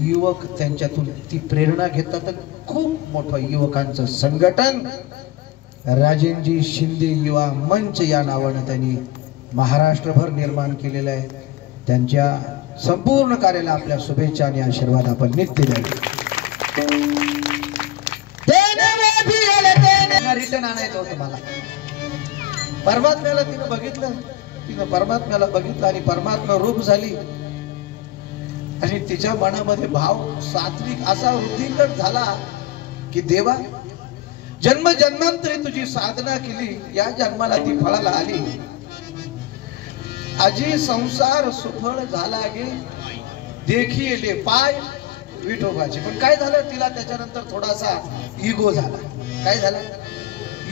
युवक त्यांच्यातून ती प्रेरणा घेतात. खूप मोठं युवकांचं संघटन राजेंद्रजी शिंदे युवा मंच या नावाने त्यांनी महाराष्ट्रभर निर्माण केलेलं आहे. त्यांच्या संपूर्ण कार्याला आपल्या शुभेच्छा आणि आशीर्वाद आपण नित्य द्यावे. रिटर्न आणायचं होतं मला. परमात्म्याला तिनं बघितलं, तिनं परमात्म्याला बघितलं आणि परमात्मा रूप झाली आणि तिच्या मनामध्ये भाव सात्विक असा वृद्धिंगत झाला की देवा, जन्म जन्मांतरी तुझी साधना केली, या जन्माला ती फळाला आली. आजी संसार सुफळ झाला गे देखिले पाय विठोबाचे. पण काय झालं, तिला त्याच्यानंतर थोडासा इगो झाला. काय झालं,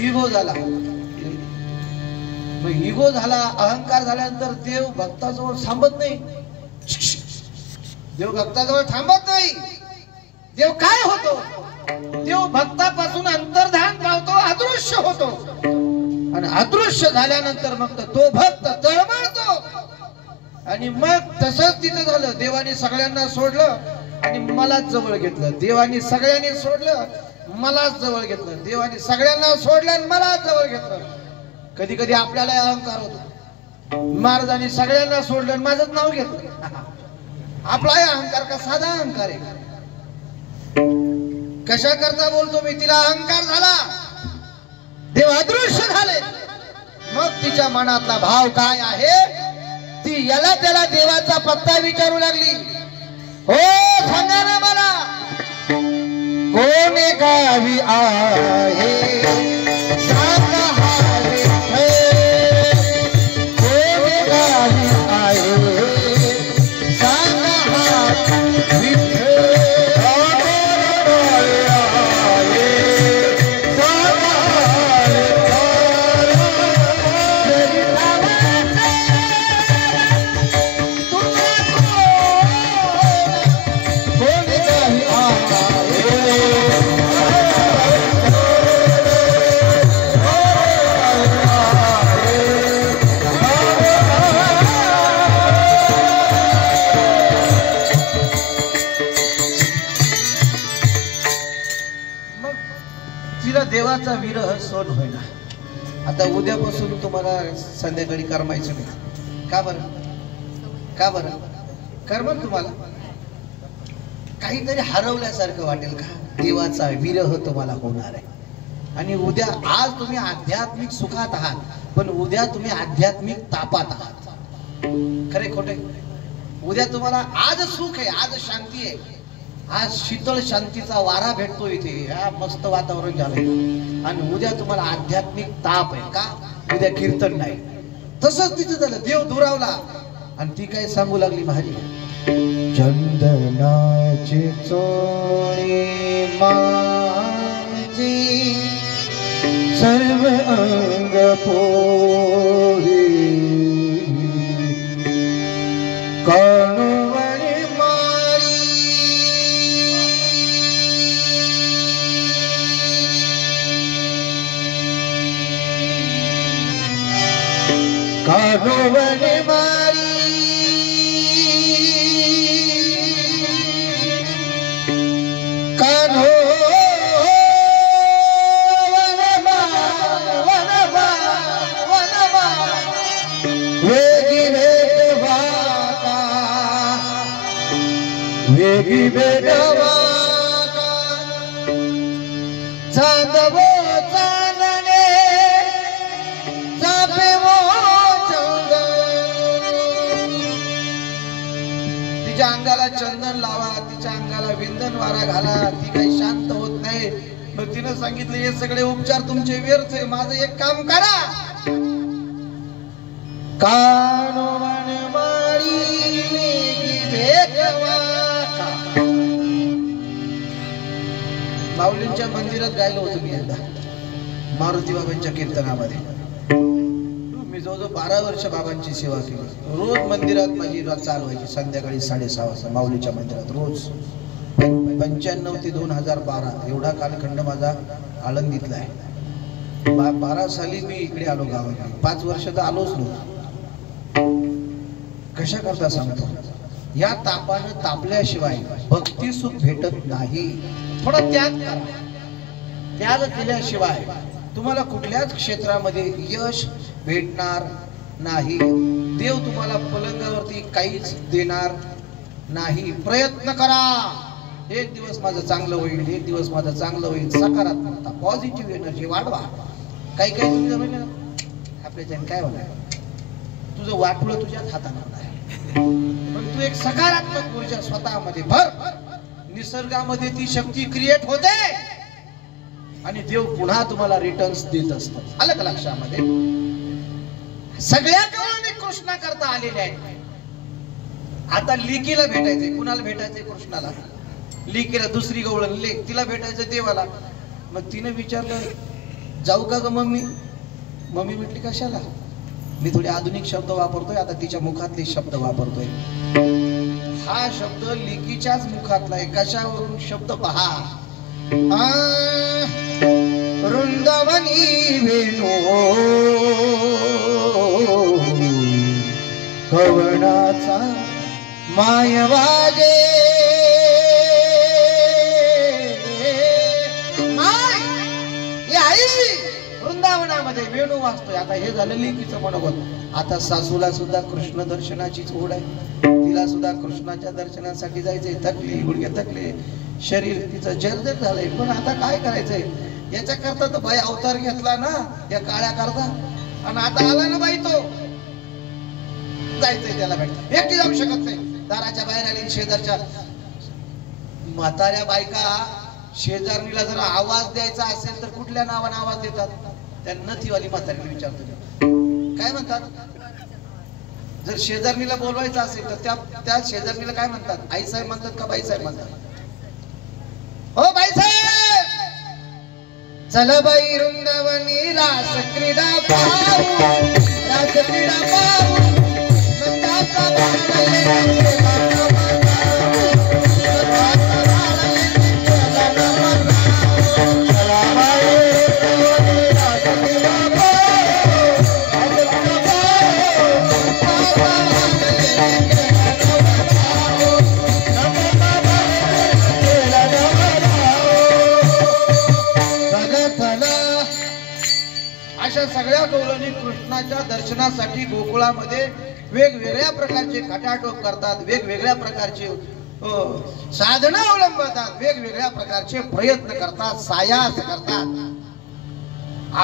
इगो झाला. इगो झाला, अहंकार झाल्यानंतर देव भक्ताजवळ थांबत नाही. देव भक्ताजवळ थांबत नाही. देव काय होतो, देव भक्तापासून अंतर्धान पावतो, अदृश्य होतो. आणि अदृश्य झाल्यानंतर मग तो भक्त तळमळतो. आणि मग तसंच तिथं झालं. देवाने सगळ्यांना सोडलं आणि मलाच जवळ घेतलं. देवाने सगळ्यांनी सोडलं, मलाच जवळ घेतलं. देवाने सगळ्यांना सोडलं आणि मलाच जवळ घेतलं. कधी कधी आपल्याला अहंकार होतो. महाराजांनी सगळ्यांना सोडलं आणि माझंच नाव घेतलं. आपला अहंकार का साधा अहंकार आहे? कशा करता बोलतो मी? तिला अहंकार झाला, देव अदृश्य झाले. मग तिच्या मनातला भाव काय आहे? ती याला त्याला देवाचा पत्ता विचारू लागली. हो सांगा ना मला, कोण गावी आहे सांगा हा विठ्ठल. कोण गावी आहे सांगा हा विठ्ठल. देवाचा विरह सहन होईना. आता उद्यापासून तुम्हाला संध्याकाळी करमायचं नाही. का बरं? का बरं करमल तुम्हाला? काहीतरी हरवल्यासारखं वाटेल का? देवाचा विरह तुम्हाला होणार आहे. आणि उद्या, आज तुम्ही आध्यात्मिक सुखात आहात, पण उद्या तुम्ही आध्यात्मिक तापात आहात. खरे खोटे? उद्या तुम्हाला आज सुख आहे, आज शांती आहे, आज शीतळ शांतीचा वारा भेटतो इथे, हा मस्त वातावरण झालंय. आणि उद्या तुम्हाला आध्यात्मिक ताप आहे. का? उद्या कीर्तन नाही. तसंच तिथं झालं. देव दुरावला आणि ती काय सांगू लागली भारी, चंदनाची चोळी माझी सर्व अंग पोळी कानवरी मारी कानवरी मारी वेगी बेडवा चांदवो चांदणे चापेवो चंदन. तिच्या अंगाला चंदन लावा, तिच्या अंगाला विंदन वारा घाला, ती काही शांत होत नाही. मग तिनं सांगितलं, हे सगळे उपचार तुमचे व्यर्थ आहे, माझं एक काम करा. कानोवन मारी वेगी बेडवा. माऊलींच्या मंदिरात गायलो होतो मी एकदा, मारुती बाबांच्या कीर्तनामध्ये. मी जवळजवळ 12 वर्ष बाबांची सेवा केली. रोज मंदिरात माझी चाल व्हायची संध्याकाळी 6:30 वाजता माऊलीच्या मंदिरात रोज. 95 ते 2012 एवढा कालखंड माझा आळंदीतला आहे. 12 साली मी इकडे आलो गावाला. 5 वर्ष तर आलोच नव्हतो. कशा करता सांगतो, या तापानं तापल्याशिवाय भक्ती सुख भेटत नाही. थोडा त्याग करा. त्याग केल्याशिवाय तुम्हाला कुठल्याच क्षेत्रामध्ये यश भेटणार नाही. देव तुम्हाला पलंगावरती काहीच देणार नाही. प्रयत्न करा. एक दिवस माझं चांगलं होईल, एक दिवस माझं चांगलं होईल. सकारात्मकता, पॉझिटिव्ह एनर्जी वाढवा. काही काही तुमचं म्हणजे आपल्या काय होणार, तुझं वाटलं तुझ्याच हाताने होणार आहे. पण तू एक सकारात्मक ऊर्जा स्वतःमध्ये भर. निसर्गामध्ये ती शक्ती क्रिएट होते आणि देव पुन्हा तुम्हाला रिटर्न्स देत असतो. आलं का लक्षामध्ये? सगळ्या कवळणी कृष्णा करता आलेल्या आहेत. आता लिकीला भेटायचंय. कुणाला भेटायचंय? कृष्णाला. लिकीला दुसरी गवळण लेक, तिला भेटायचं देवाला. मग तिने विचारलं, जाऊ का ग मम्मी? मम्मी म्हटली, कशाला? मी थोडे आधुनिक शब्द वापरतोय, आता तिच्या मुखातले शब्द वापरतोय. हा शब्द लिकीच्याच मुखातला आहे. कशावरून? शब्द पहा. वृंदावनी वेणू माय वाजे माय हे आई वृंदावनामध्ये वेणू वाजतोय. आता हे झालं लेकीचं मनोगत. आता सासूला सुद्धा कृष्ण दर्शनाचीच ओढ आहे. तिला सुद्धा कृष्णाच्या दर्शनासाठी जायचंय. थकली, गुडघे थकले, शरीर तिचं जर्जर झालंय. पण आता काय करायचंय? याच्याकरता तर बाई अवतार घेतला ना या काळ्या करता. आणि आता आला ना बाई तो जायचंय त्याला भेट. एकटी जाऊ शकत नाही. दाराच्या बाहेर आली. शेजारच्या म्हाताऱ्या बायका शेजारणीला जर आवाज द्यायचा असेल तर कुठल्या नावाने आवाज देतात? त्या नथीवाली म्हातारीला विचारतो काय म्हणतात. जर शेजारणीला बोलवायचं असेल तर त्या शेजारणीला काय म्हणतात? आई साहेब म्हणतात का बाई साहेब म्हणतात? हो बाई साहेब, चला बाई वृंदावनी रास क्रीडा पाहू, रास क्रीडा पाहू, नंदाचा बाळ सगळ्या गवळणी कृष्णाच्या दर्शनासाठी गोकुळामध्ये वेगवेगळ्या प्रकारचे खटाटोप करतात. वेगवेगळ्या प्रकारचे साधना अवलंबतात. वेगवेगळ्या प्रकारचे प्रयत्न करतात. सायास करतात.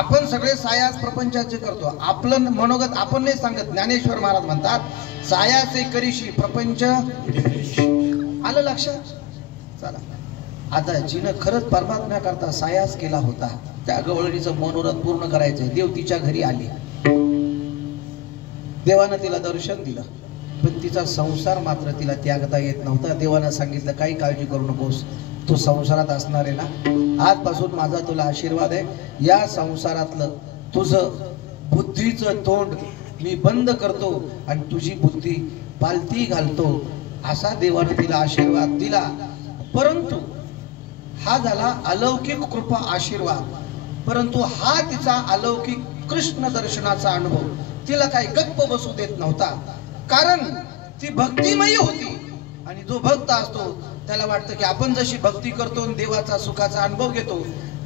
आपण सगळे सायास प्रपंचाचे करतो. आपलं मनोगत आपण नाही सांगत. ज्ञानेश्वर महाराज म्हणतात सायासे करीशी प्रपंच. आलं लक्षात? चला आता जिनं खरंच परमात्म्याकरता सायास केला होता त्या गवळणीचं मनोरथ पूर्ण करायचंय. देव तिच्या घरी आली. देवानं तिला दर्शन दिलं. पण तिचा संसार मात्र तिला त्यागता येत नव्हता. देवानं सांगितलं काही काळजी करू नकोस, तू संसारात असणार आहे ना, आजपासून माझा तुला आशीर्वाद आहे. या संसारातलं तुझं बुद्धीचं तोंड मी बंद करतो आणि तुझी बुद्धी पालती घालतो. असा देवानं तिला आशीर्वाद दिला. परंतु हा झाला अलौकिक कृपा आशीर्वाद. परंतु हा तिचा अलौकिक कृष्ण दर्शनाचा अनुभव तिला काही गप्प बसू देत नव्हता. कारण ती भक्तिमयी होती. आणि जो भक्त असतो त्याला वाटतं की आपण जशी भक्ती करतो देवाचा सुखाचा अनुभव घेतो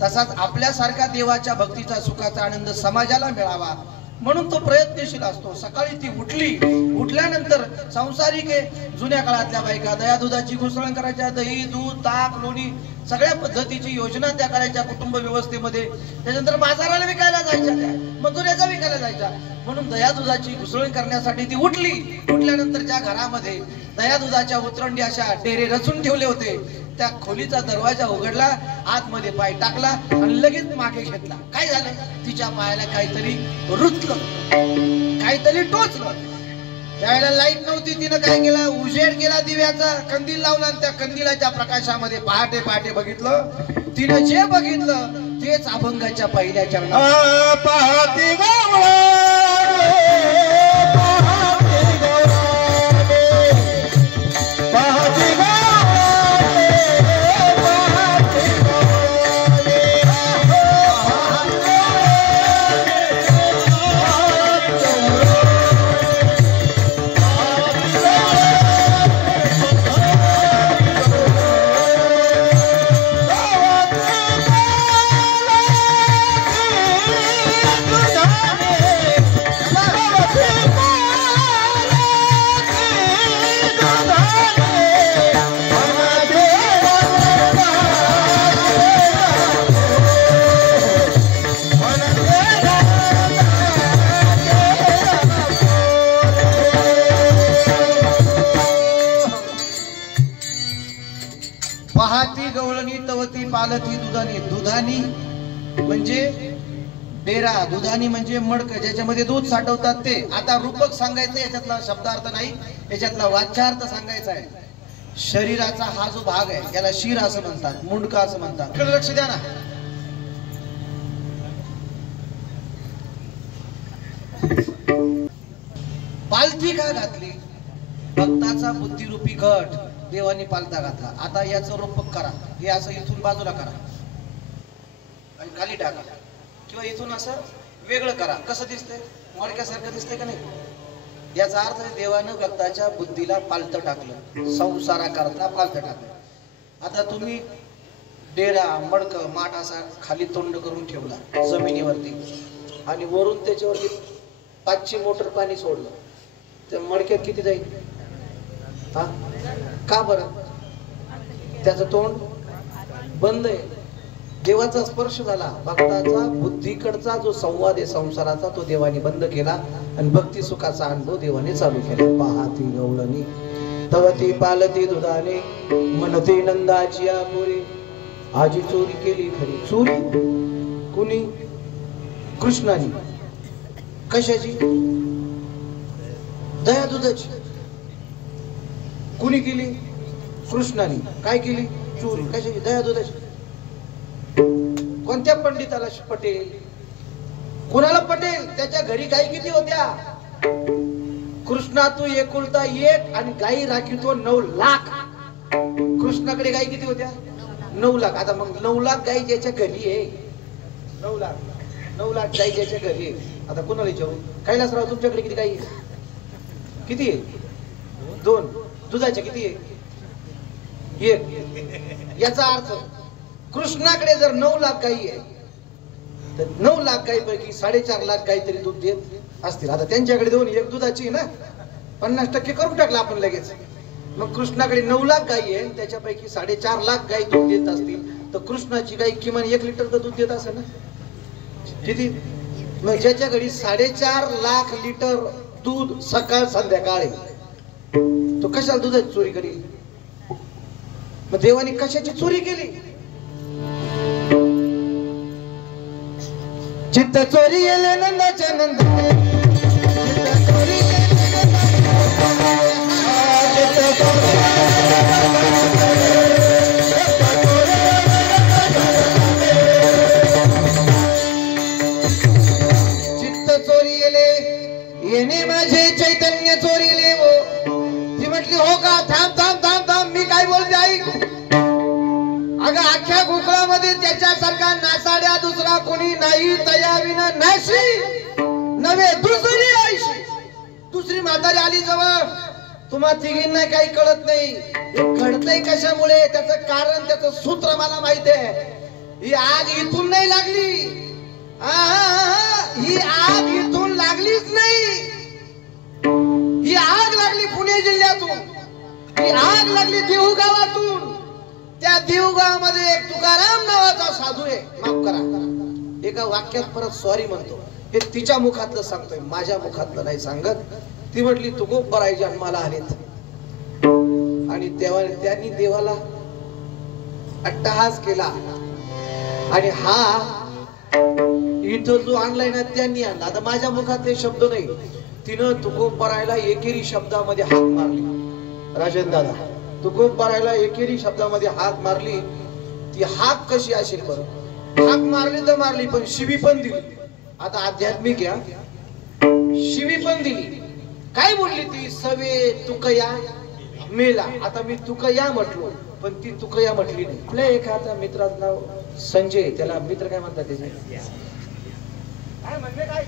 तसाच आपल्यासारख्या देवाच्या भक्तीचा सुखाचा आनंद समाजाला मिळावा म्हणून तो प्रयत्नशील असतो. सकाळी ती उठल्यानंतर संसारिक जुन्या काळातल्या बायका दया दुधाची घुसळण करायच्या. दही दूध ताक लोणी सगळ्या पद्धतीची योजना त्या करायच्या कुटुंब व्यवस्थेमध्ये. त्याच्यानंतर बाजाराला विकायला जायच्या, त्या मजुऱ्याचा विकायला जायच्या. म्हणून दया दुधाची घुसळण करण्यासाठी ती उठली. उठल्यानंतर ज्या घरामध्ये दया दुधाच्या उतरंडी अशा डेरे रचून ठेवले होते त्या खोलीचा दरवाजा उघडला, आतमध्ये पाय टाकला आणि लगेच मागे घेतला. काय झालं? तिच्या पायाला काहीतरी रुतलं, काहीतरी टोचलं. त्यावेळेला लाईट नव्हती. तिनं काय केलं? उजेड केला, दिव्याचा कंदील लावला आणि त्या कंदिलाच्या प्रकाशामध्ये पहाटे पहाटे बघितलं. तिनं जे बघितलं तेच अभंगाच्या पहिल्या चरणात पाहते पालती दुधानी. दुधानी म्हणजे डेरा, दुधानी म्हणजे मडक ज्याच्यामध्ये दूध साठवतात ते. आता रूपक सांगायचं, याच्यातला शब्दार्थ नाही, याच्यातला वाच्यार्थ सांगायचा आहे. शरीराचा हा जो भाग आहे याला शिर असं म्हणतात, मुंडका असं म्हणतात. लक्ष द्या ना. पालथी का घातली? भक्ताचा बुद्धिरूपी घट देवाने पालथा घातला. आता याचं रूपक करा. हे असं इथून बाजूला करा आणि खाली टाका किंवा इथून असं वेगळं करा. कसं दिसतंय? मडक्यासारखं दिसतंय का नाही? याचा अर्थ देवानं भक्ताच्या बुद्धीला पालत टाकलं, संसाराकरता पालत टाकलं. आता तुम्ही डेरा मडक माठ असा खाली तोंड करून ठेवला जमिनीवरती आणि वरून त्याच्यावरती 500 मोटर पाणी सोडलं, त्या मडक्यात किती जाईल? हा का बरं? त्याचं तोंड बंद आहे. देवाचा स्पर्श झाला, भक्ताचा बुद्धीकडचा जो संवाद आहे संसाराचा तो देवाने बंद केला आणि भक्ती सुखाचा अनुभव देवाने चालू केला. पाहती गवळणी तवती पालती दुधाने मनती नंदाची आपुरी. आजी चोरी केली खरी. चोरी कुणी? कृष्णाने. कशाची? दया दुधाची. कुणी केली? कृष्णाने. काय केली? चोरी. कशाची? दया दुधाची. कोणत्या पंडिताला पटेल? कुणाला पटेल? त्याच्या घरी गाई किती होत्या? कृष्णा तू एकुलता एक आणि गाई राखीतो 9 लाख. कृष्णाकडे गाई किती होत्या? 9 लाख. आता मग 9 लाख गाई ज्याच्या घरी आहे, 9 लाख गाई ज्याच्या घरी आहे, आता कुणाला विचारू? कैलासराव तुमच्याकडे किती गाई आहे? किती आहे? 2. दुधाच्या किती आहे? 1. याचा अर्थ कृष्णाकडे जर 9 लाख गाई आहे तर 9 लाख गाईपैकी 4.5 लाख गाई तरी दूध देत असतील. आता त्यांच्याकडे 2, 1 दुधाची ना, 50% करून टाकलं आपण लगेच. मग कृष्णाकडे 9 लाख गाई आहे, त्याच्यापैकी 4.5 लाख गाई दूध देत असतील तर कृष्णाची गाई किमान 1 लिटर तर दूध देत असेल ना. किती? मग ज्याच्या घरी 4.5 लाख लिटर दूध सकाळ संध्याकाळ तो कशाला दुधाची चोरी करेल? मग देवाने कशाची चोरी केली? चित्त चोरी गेले नंदाच्या नंदाने. चित्त चोरी गेले चित्त चोरी गेले येणे माझे चैतन्य चोरीले वो. ती म्हटली हो का? थांब थांब थांब थांब, मी काय बोलते ऐक. अगं अख्ख्या गोकुळामध्ये त्याच्यासारखा नासाड्या दुसरा कोणी नाही. तया विना नाशी नव्हे दुसरी आयशी. दुसरी म्हातारी आली जवळ. तुम्हा तिघींना काही कळत नाही. हे कळतंय कशामुळे? त्याचं कारण, त्याचं सूत्र मला माहिती आहे. ही आग इथून नाही लागली. ही आग इथून लागलीच नाही. ही आग लागली पुणे जिल्ह्यातून. ही आग लागली देहू गावातून. त्या देवगावामध्ये एक तुकाराम नावाचा साधू आहे. माफ करा, एका वाक्यात परत सॉरी म्हणतो. हे तिच्या मुखातलं सांगतोय, माझ्या मुखातलं नाही सांगत. ती म्हटली तुकोबराय जन्माला आलेत आणि त्यांनी देवाला अट्टहास केला आणि हा इथं जो आणलाय ना त्यांनी आणला. आता माझ्या मुखातले शब्द नाही. तिनं तुकोबरायला एकेरी शब्दामध्ये हाक मारली. राजन दादा, तुकोबरायला एकेरी शब्दामध्ये हाक मारली. ती हाक कशी असेल बरं? हाक मारली तर मारली पण शिवी पण दिली. आता आध्यात्मिक या शिवी पण दिली. काय बोलली ती? सवे तुकया मेला. आता मी तुकया म्हटलो पण ती तुकया म्हटली नाही. आपल्या एखाद्या मित्राचं नाव संजय, त्याला मित्र काय म्हणतात त्याचे? काय म्हणणे काय?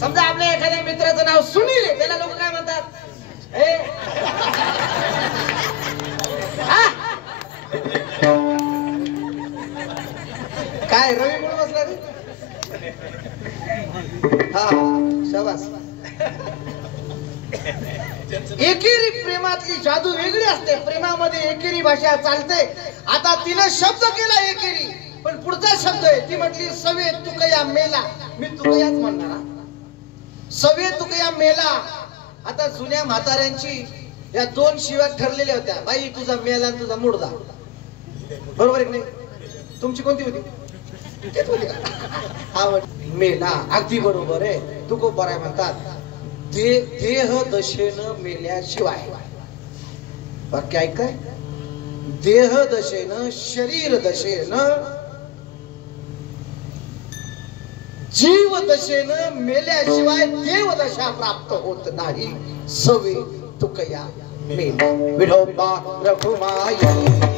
समजा आपल्या एखाद्या मित्राचं नाव सुनील आहे, त्याला लोक काय म्हणतात? काय रवी म्हणून बसला रे? हा शाबास. एकेरी प्रेमातली जादू वेगळी असते. प्रेमामध्ये एकेरी भाषा चालते. आता तिनं शब्द केला एकेरी, पण पुढचा शब्द आहे. ती म्हटली सवे तुकया मेला. मी तुकयाच म्हणणार. सवे तुकया मेला. आता जुन्या म्हाताऱ्यांची या 2 शिव्या ठरलेल्या होत्या. बाई तुझा मेला आणि तुझा मुडदा. बरोबर आहे की नाही? तुमची कोणती होती? तेच होती का? हा मेला. अगदी बरोबर आहे. तुकोबराय म्हणतात देह दशेनं मेल्याशिवाय. वाक्य ऐकाय. देह दशेनं, शरीर दशेनं, जीव दशेनं मेल्याशिवाय देव दशा प्राप्त होत नाही. सवे तुकया मेला. विठोबा रघुमाई रघुमाई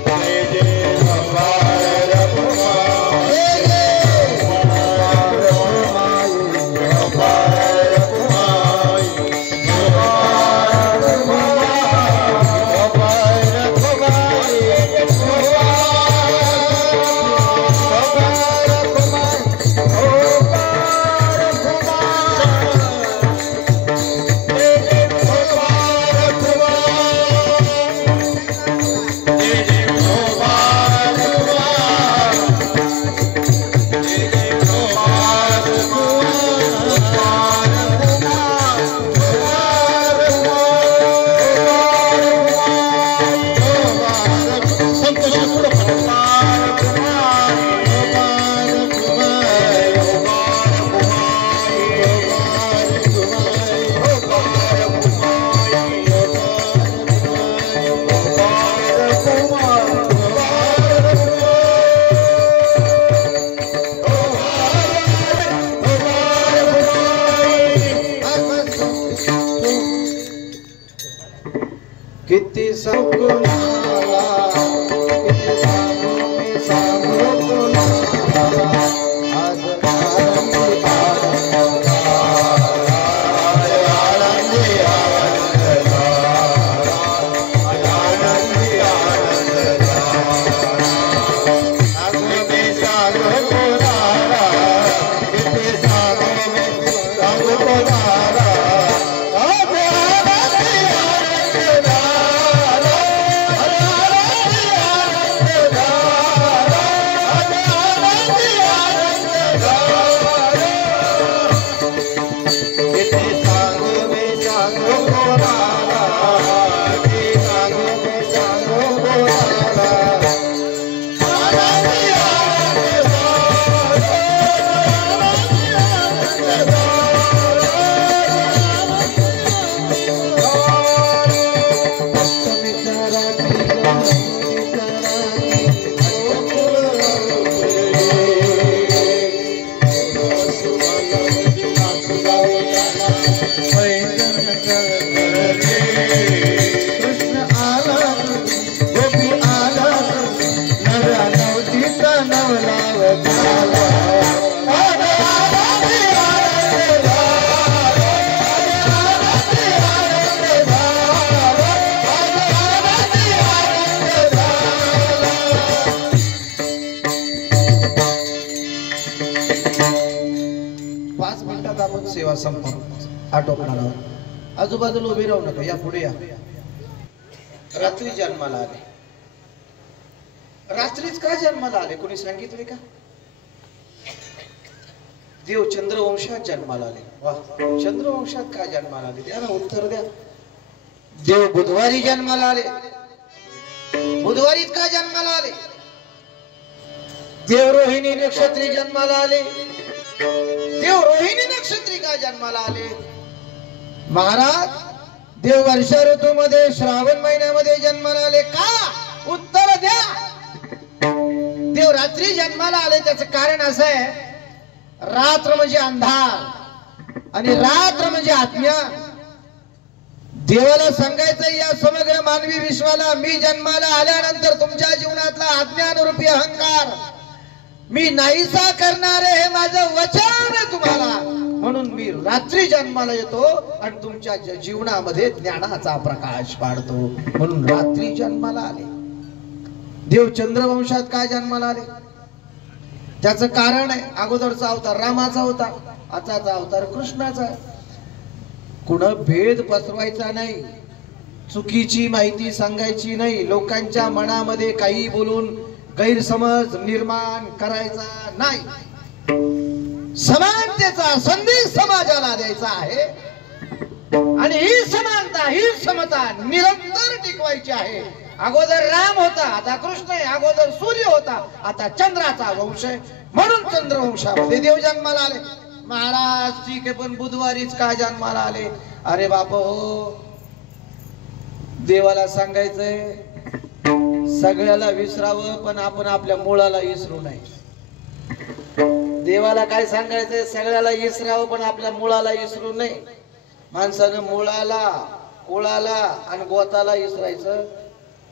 सेवा आटोपणार आहोत. आजूबाजूला उभे राहू नका, या पुढे या. रात्री जन्माला आले. रात्रीच का जन्माला आले कोणी सांगितले का? देव चंद्रवंशात जन्माला आले. वा, चंद्रवंशात का जन्माला आले? द्या ना उत्तर द्या. देव बुधवारी जन्माला आले. बुधवारीत का जन्माला आले? देव रोहिणी नक्षत्री जन्माला आले. देव रोहिणी नक्षत्री का जन्माला आले? महाराज, देव वर्षा ऋतूमध्ये श्रावण महिन्यामध्ये जन्माला आले का? उत्तर द्या. देव रात्री जन्माला आले त्याचं कारण असं आहे, रात्र म्हणजे अंधार आणि रात्र म्हणजे अज्ञान. देवाला सांगायचं या समग्र मानवी विश्वाला, मी जन्माला आल्यानंतर तुमच्या जीवनातला अज्ञान रूपी अहंकार मी नाहीसा करणारे हे माझं वचन आहे तुम्हाला. म्हणून मी रात्री जन्माला येतो आणि तुमच्या जीवनामध्ये ज्ञानाचा प्रकाश पाडतो. म्हणून रात्री जन्माला आले. देव चंद्रवंशात काय जन्माला आले? त्याचं कारण आहे, अगोदरचा अवतार रामाचा होता, आताचा अवतार कृष्णाचा. कुणा भेद पसरवायचा नाही, चुकीची माहिती सांगायची नाही, लोकांच्या मनामध्ये काही बोलून गैरसमज निर्माण करायचा नाही. समानतेचा संदेश समाजाला द्यायचा आहे आणि ही समानता, ही समता निरंतर टिकवायची आहे. अगोदर राम होता, आता कृष्ण आहे. अगोदर सूर्य होता, आता चंद्राचा वंश आहे. म्हणून चंद्रवंशामध्ये देव जन्माला आले. महाराज, ठीक आहे, पण बुधवारीच का जन्माला आले? अरे बाप हो, देवाला सांगायचंय सगळ्याला विसरावं, पण आपण आपल्या मुळाला विसरू नये. देवाला काय सांगायचंय? सगळ्याला विसरावं, पण आपल्या मुळाला विसरू नये. माणसानं मुळाला, कुळाला आणि गोताला विसरायचं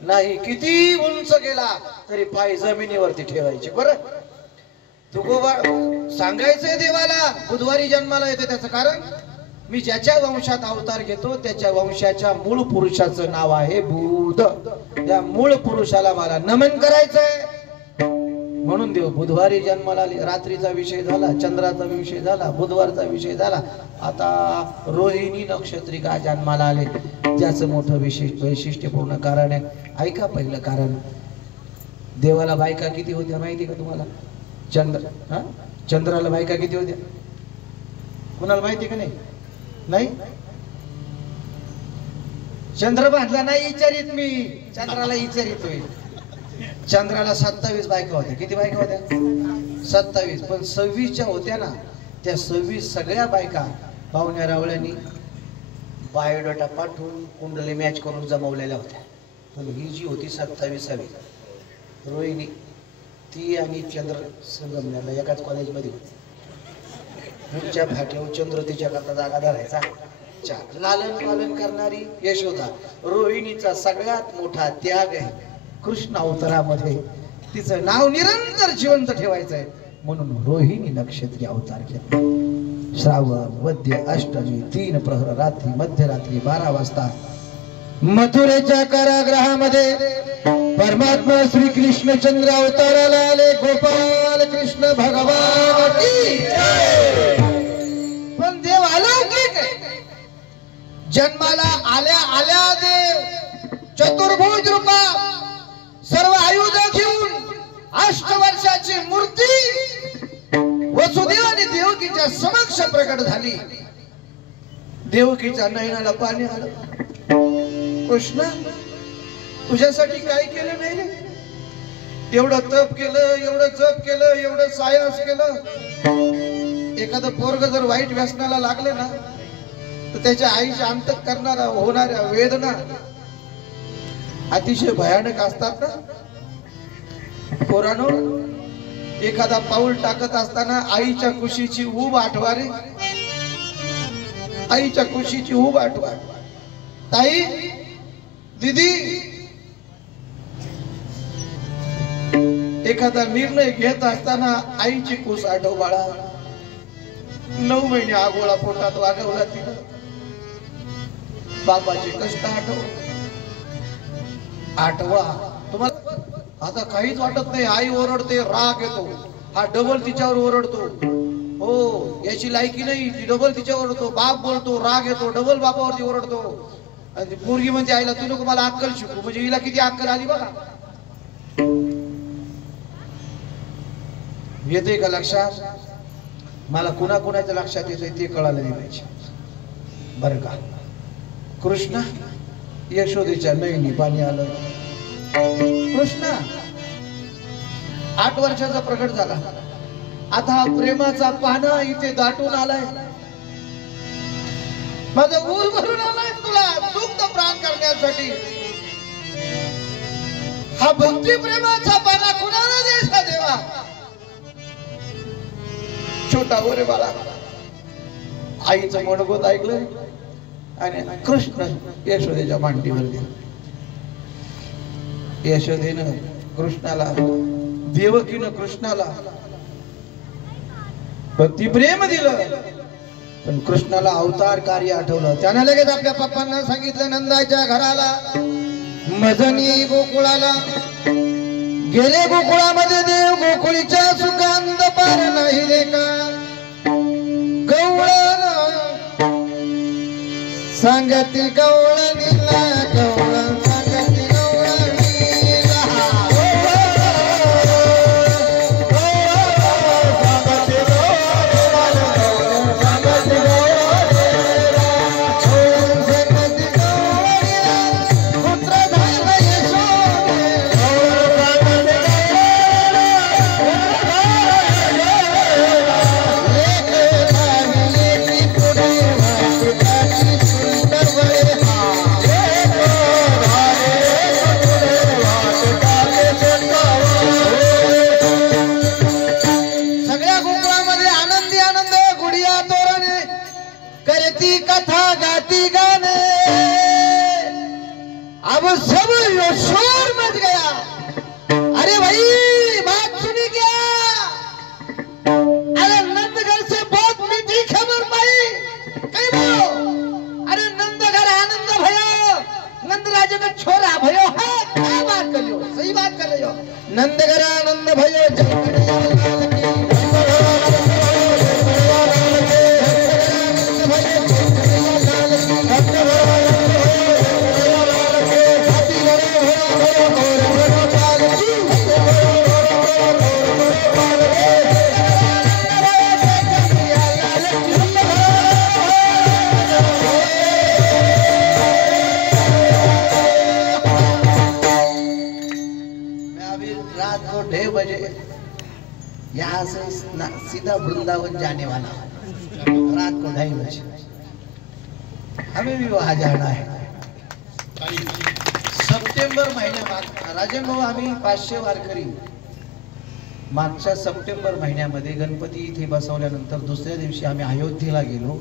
नाही. किती उंच गेला तरी पाय जमिनीवरती ठेवायचे. बरं, तुकोबा सांगायचंय देवाला बुधवारी जन्माला येते त्याचं कारण, मी ज्याच्या वंशात अवतार घेतो त्याच्या वंशाच्या मूळ पुरुषाचं नाव आहे बुध. त्या मूळ पुरुषाला मला नमन करायचंय. म्हणून देव बुधवारी जन्माला आले. रात्रीचा विषय झाला, चंद्राचा विषय झाला, बुधवारचा विषय झाला. आता रोहिणी नक्षत्रिका जन्माला आले. त्याचं मोठं वैशिष्ट्यपूर्ण कारण आहे. ऐका पहिलं कारण. देवाला बायका किती होत्या माहिती का तुम्हाला? चंद्राला बायका किती होत्या कुणाला माहिती का? नाही. चंद्र बांधला नाही विचारित मी, चंद्राला विचारितोय. चंद्राला 27 बायका होत्या. किती बायका होत्या? 27. पण 26 होत्या ना, त्या 26 सगळ्या बायका पाहुण्या रावळ्यांनी बायोडाटा पाठवून कुंडली मॅच करून जमवलेल्या होत्या. पण ही जी होती 27वी रोहिणी, ती आणि चंद्र संगमनेरला एकाच कॉलेजमध्ये होती. पुढच्या फाट्यावर चंद्र तिच्याकरता जागा धरायचा. लालन पालन करणारी यशोदा. रोहिणीचा सगळ्यात मोठा त्याग आहे कृष्ण अवतारामध्ये. तिचं नाव निरंतर जिवंत ठेवायचंय म्हणून रोहिणी नक्षत्री अवतार घेतला. श्रावण वद्य अष्टमी 3 प्रहर रात्री मध्यरात्री 12 वाजता मथुरेच्या कारागृहामध्ये परमात्मा श्री कृष्ण चंद्र अवताराला आले. गोपाल कृष्ण भगवान की जय. पण देव अलौकिक आहे. जन्माला आल्या आल्या देव चतुर्भुज रूपात सर्व आयुध घेऊन 8 वर्षाची मूर्ती वसुदेव आणि देवकीच्या समक्ष प्रकट झाली. देवकीच्या नयनाला पाणी आलं. कृष्ण, तुझ्यासाठी काय केलं नाही रे? एवढं तप केलं, एवढं जप केलं, एवढं सायास केलं. एखादं पोरग जर वाईट व्यसनाला लागले ना, तर त्याच्या आईच्या अंतक करणारा होणाऱ्या वेदना अतिशय भयानक असतात ना. पोरानो, एखादा पाऊल टाकत असताना आईच्या कुशीची ऊब आठवा रे. आईच्या कुशीची ऊब आठवा. ताई, दीदी, एखादा निर्णय घेत असताना आईची कुस आठव बाळा. 9 महिने आगोळा पोटात वागवला तिला. बाबाचे कष्ट आठवा. तुम्हाला आता काहीच वाटत नाही. आई ओरडते, राग येतो. हा डबल तिच्यावर ओरडतो. हो, याची लायकी नाही, ती डबल तिच्यावर ओरडतो, बाप बोलतो, राग येतो, डबल बापावरती ओरडतो. आणि ती पोरगी म्हणते आईला तू नको मला अक्कल शिकू, म्हणजे हिला किती अक्कल आली बघा. येते का लक्षात? मला कुणाच्या लक्षात येतंय ते कळालं नाही पाहिजे बरं का. कृष्ण यशोदेच्या नयनी पाणी आलं. कृष्ण 8 वर्षाचा प्रकट झाला. आता हा प्रेमाचा पाना इथे दाटून आलाय. माझा ऊर भरून आलाय तुला दुग्ध प्राण करण्यासाठी. हा भक्ती प्रेमाचा पाना कुणाला द्यायचा देवा? छोटा गोरे बाळा आईचं मनगोत ऐकलंय आणि कृष्ण यशोदेच्या मांडीवर दिलं. यशोदेनं कृष्णाला, देवकीनं कृष्णाला भक्ती प्रेम दिलं, पण कृष्णाला अवतार कार्य आठवलं. त्यानं लगेच आपल्या पप्पांना सांगितलं नंदाच्या घराला मजनी गोकुळाला गेले. गोकुळामध्ये देव गोकुळीच्या सुगंध पार नाही रे का. गवळण सांगती गवळणीला गवळण सांगती गवळणीला. नंदगर आनंद भयो यहाँ से सीधा वृंदावन जाने वाला रात को 2:30 बजे. हमें भी वहां जाना है. सप्टेंबर महिन्यात राजन भाऊ आम्ही 500 वारकरी मागच्या सप्टेंबर महिन्यामध्ये गणपती इथे बसवल्यानंतर दुसऱ्या दिवशी आम्ही अयोध्येला गेलो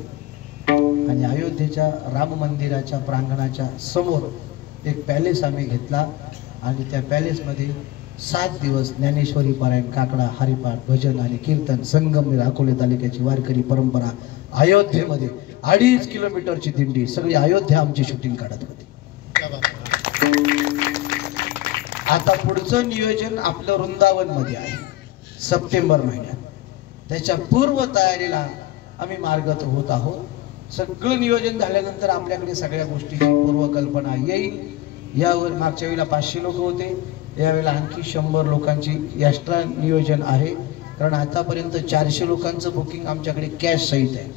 आणि अयोध्येच्या राम मंदिराच्या प्रांगणाच्या समोर एक पॅलेस आम्ही घेतला आणि त्या पॅलेसमध्ये 7 दिवस ज्ञानेश्वरी पारायण, काकडा, हरिपाठ, भजन आणि कीर्तन, संगमनेर अकोले तालुक्याची वारकरी परंपरा. अयोध्येमध्ये 2.5 किलोमीटरची दिंडी, सगळी अयोध्या आमची शूटिंग काढत होती. आता पुढचं नियोजन आपलं वृंदावन मध्ये आहे सप्टेंबर महिन्यात. त्याच्या पूर्व तयारीला आम्ही मार्गस्थ होत आहोत. सगळं नियोजन झाल्यानंतर आपल्याकडे सगळ्या गोष्टीची पूर्वकल्पना येईल. यावर मागच्या वेळेला 500 लोक होते, यावेळेला आणखी 100 लोकांची एक्स्ट्रा नियोजन आहे. कारण आतापर्यंत 400 लोकांचं बुकिंग आमच्याकडे कॅश सहित आहे,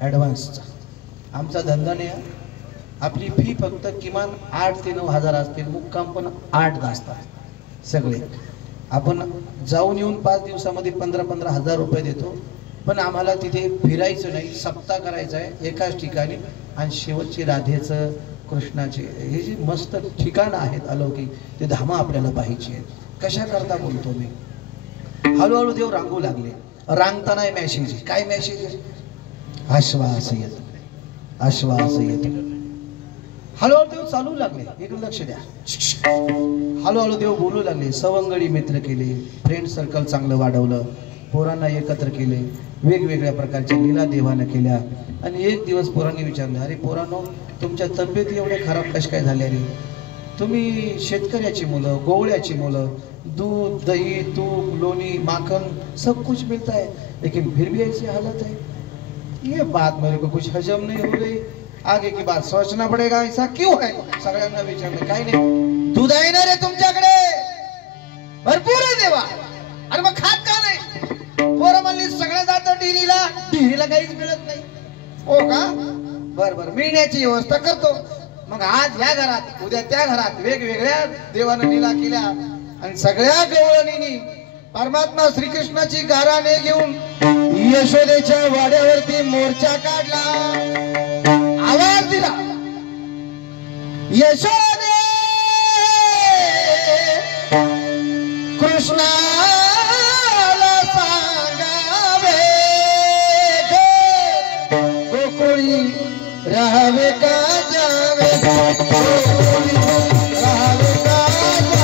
ॲडव्हान्सचा. आमचा धंदा नाही. आपली फी फक्त किमान 8 ते 9 हजार असते. मुक्काम पण 8 असतात सगळे. आपण जाऊन येऊन 5 दिवसामध्ये 15-15 हजार रुपये देतो. पण आम्हाला तिथे फिरायचं नाही, सप्ताह करायचा आहे एकाच ठिकाणी. आणि शेवटची राधेचं, कृष्णाचे हे जे मस्त ठिकाणं आहेत अलौकिक, ते धामं आपल्याला पाहिजे आहेत. कशा करता बोलतो मी. हळूहळू देव रांगू लागले. रांगताना मॅसेज, काय मॅसेज? आश्वास येत, आश्वास येत. हळूहळू देव चालू लागले. इकडे लक्ष द्या. हळूहळू देव बोलू लागले. सवंगडी मित्र केले, फ्रेंड सर्कल चांगलं वाढवलं, पोरांना एकत्र केले, वेगवेगळ्या प्रकारच्या लीला देवानं केल्या. आणि एक दिवस पोरांनी विचारलं, अरे पोरांनो, तुमच्या तब्येती एवढे खराब कशा काय झाल्या रे? तुम्ही शेतकऱ्याची मुलं, गोवळ्याची मुलं, दूध दही तूप लोनी माखन सब कुछ मिलता है, लेकिन फिर भी ऐसी हालत है। ये बात मेरे को कुछ हजम नहीं हो रही। आगे की बात सोचना पड़ेगा, ऐसा क्यों है? सगळ्यांना विचारलं, काही नाही, दूध आहे ना रे तुमच्याकडे भरपूर आहे देवा, अरे मग खात का नाही? पोरं म्हणली सगळं जातं डेअरीला, डेअरीला काहीच मिळत नाही। हो का? बर बर, मिळण्याची व्यवस्था करतो। मग आज या घरात उद्या त्या घरात वेगवेगळ्या देवानं लीला केल्या आणि सगळ्या गवळणींनी परमात्मा श्रीकृष्णाची गाराने घेऊन यशोदेच्या वाड्यावरती मोर्चा काढला, आवाज दिला, यशोदे कृष्णाला सांगावे गोकुळी राहावे का जावे, गोकुळी राहावे का जावे,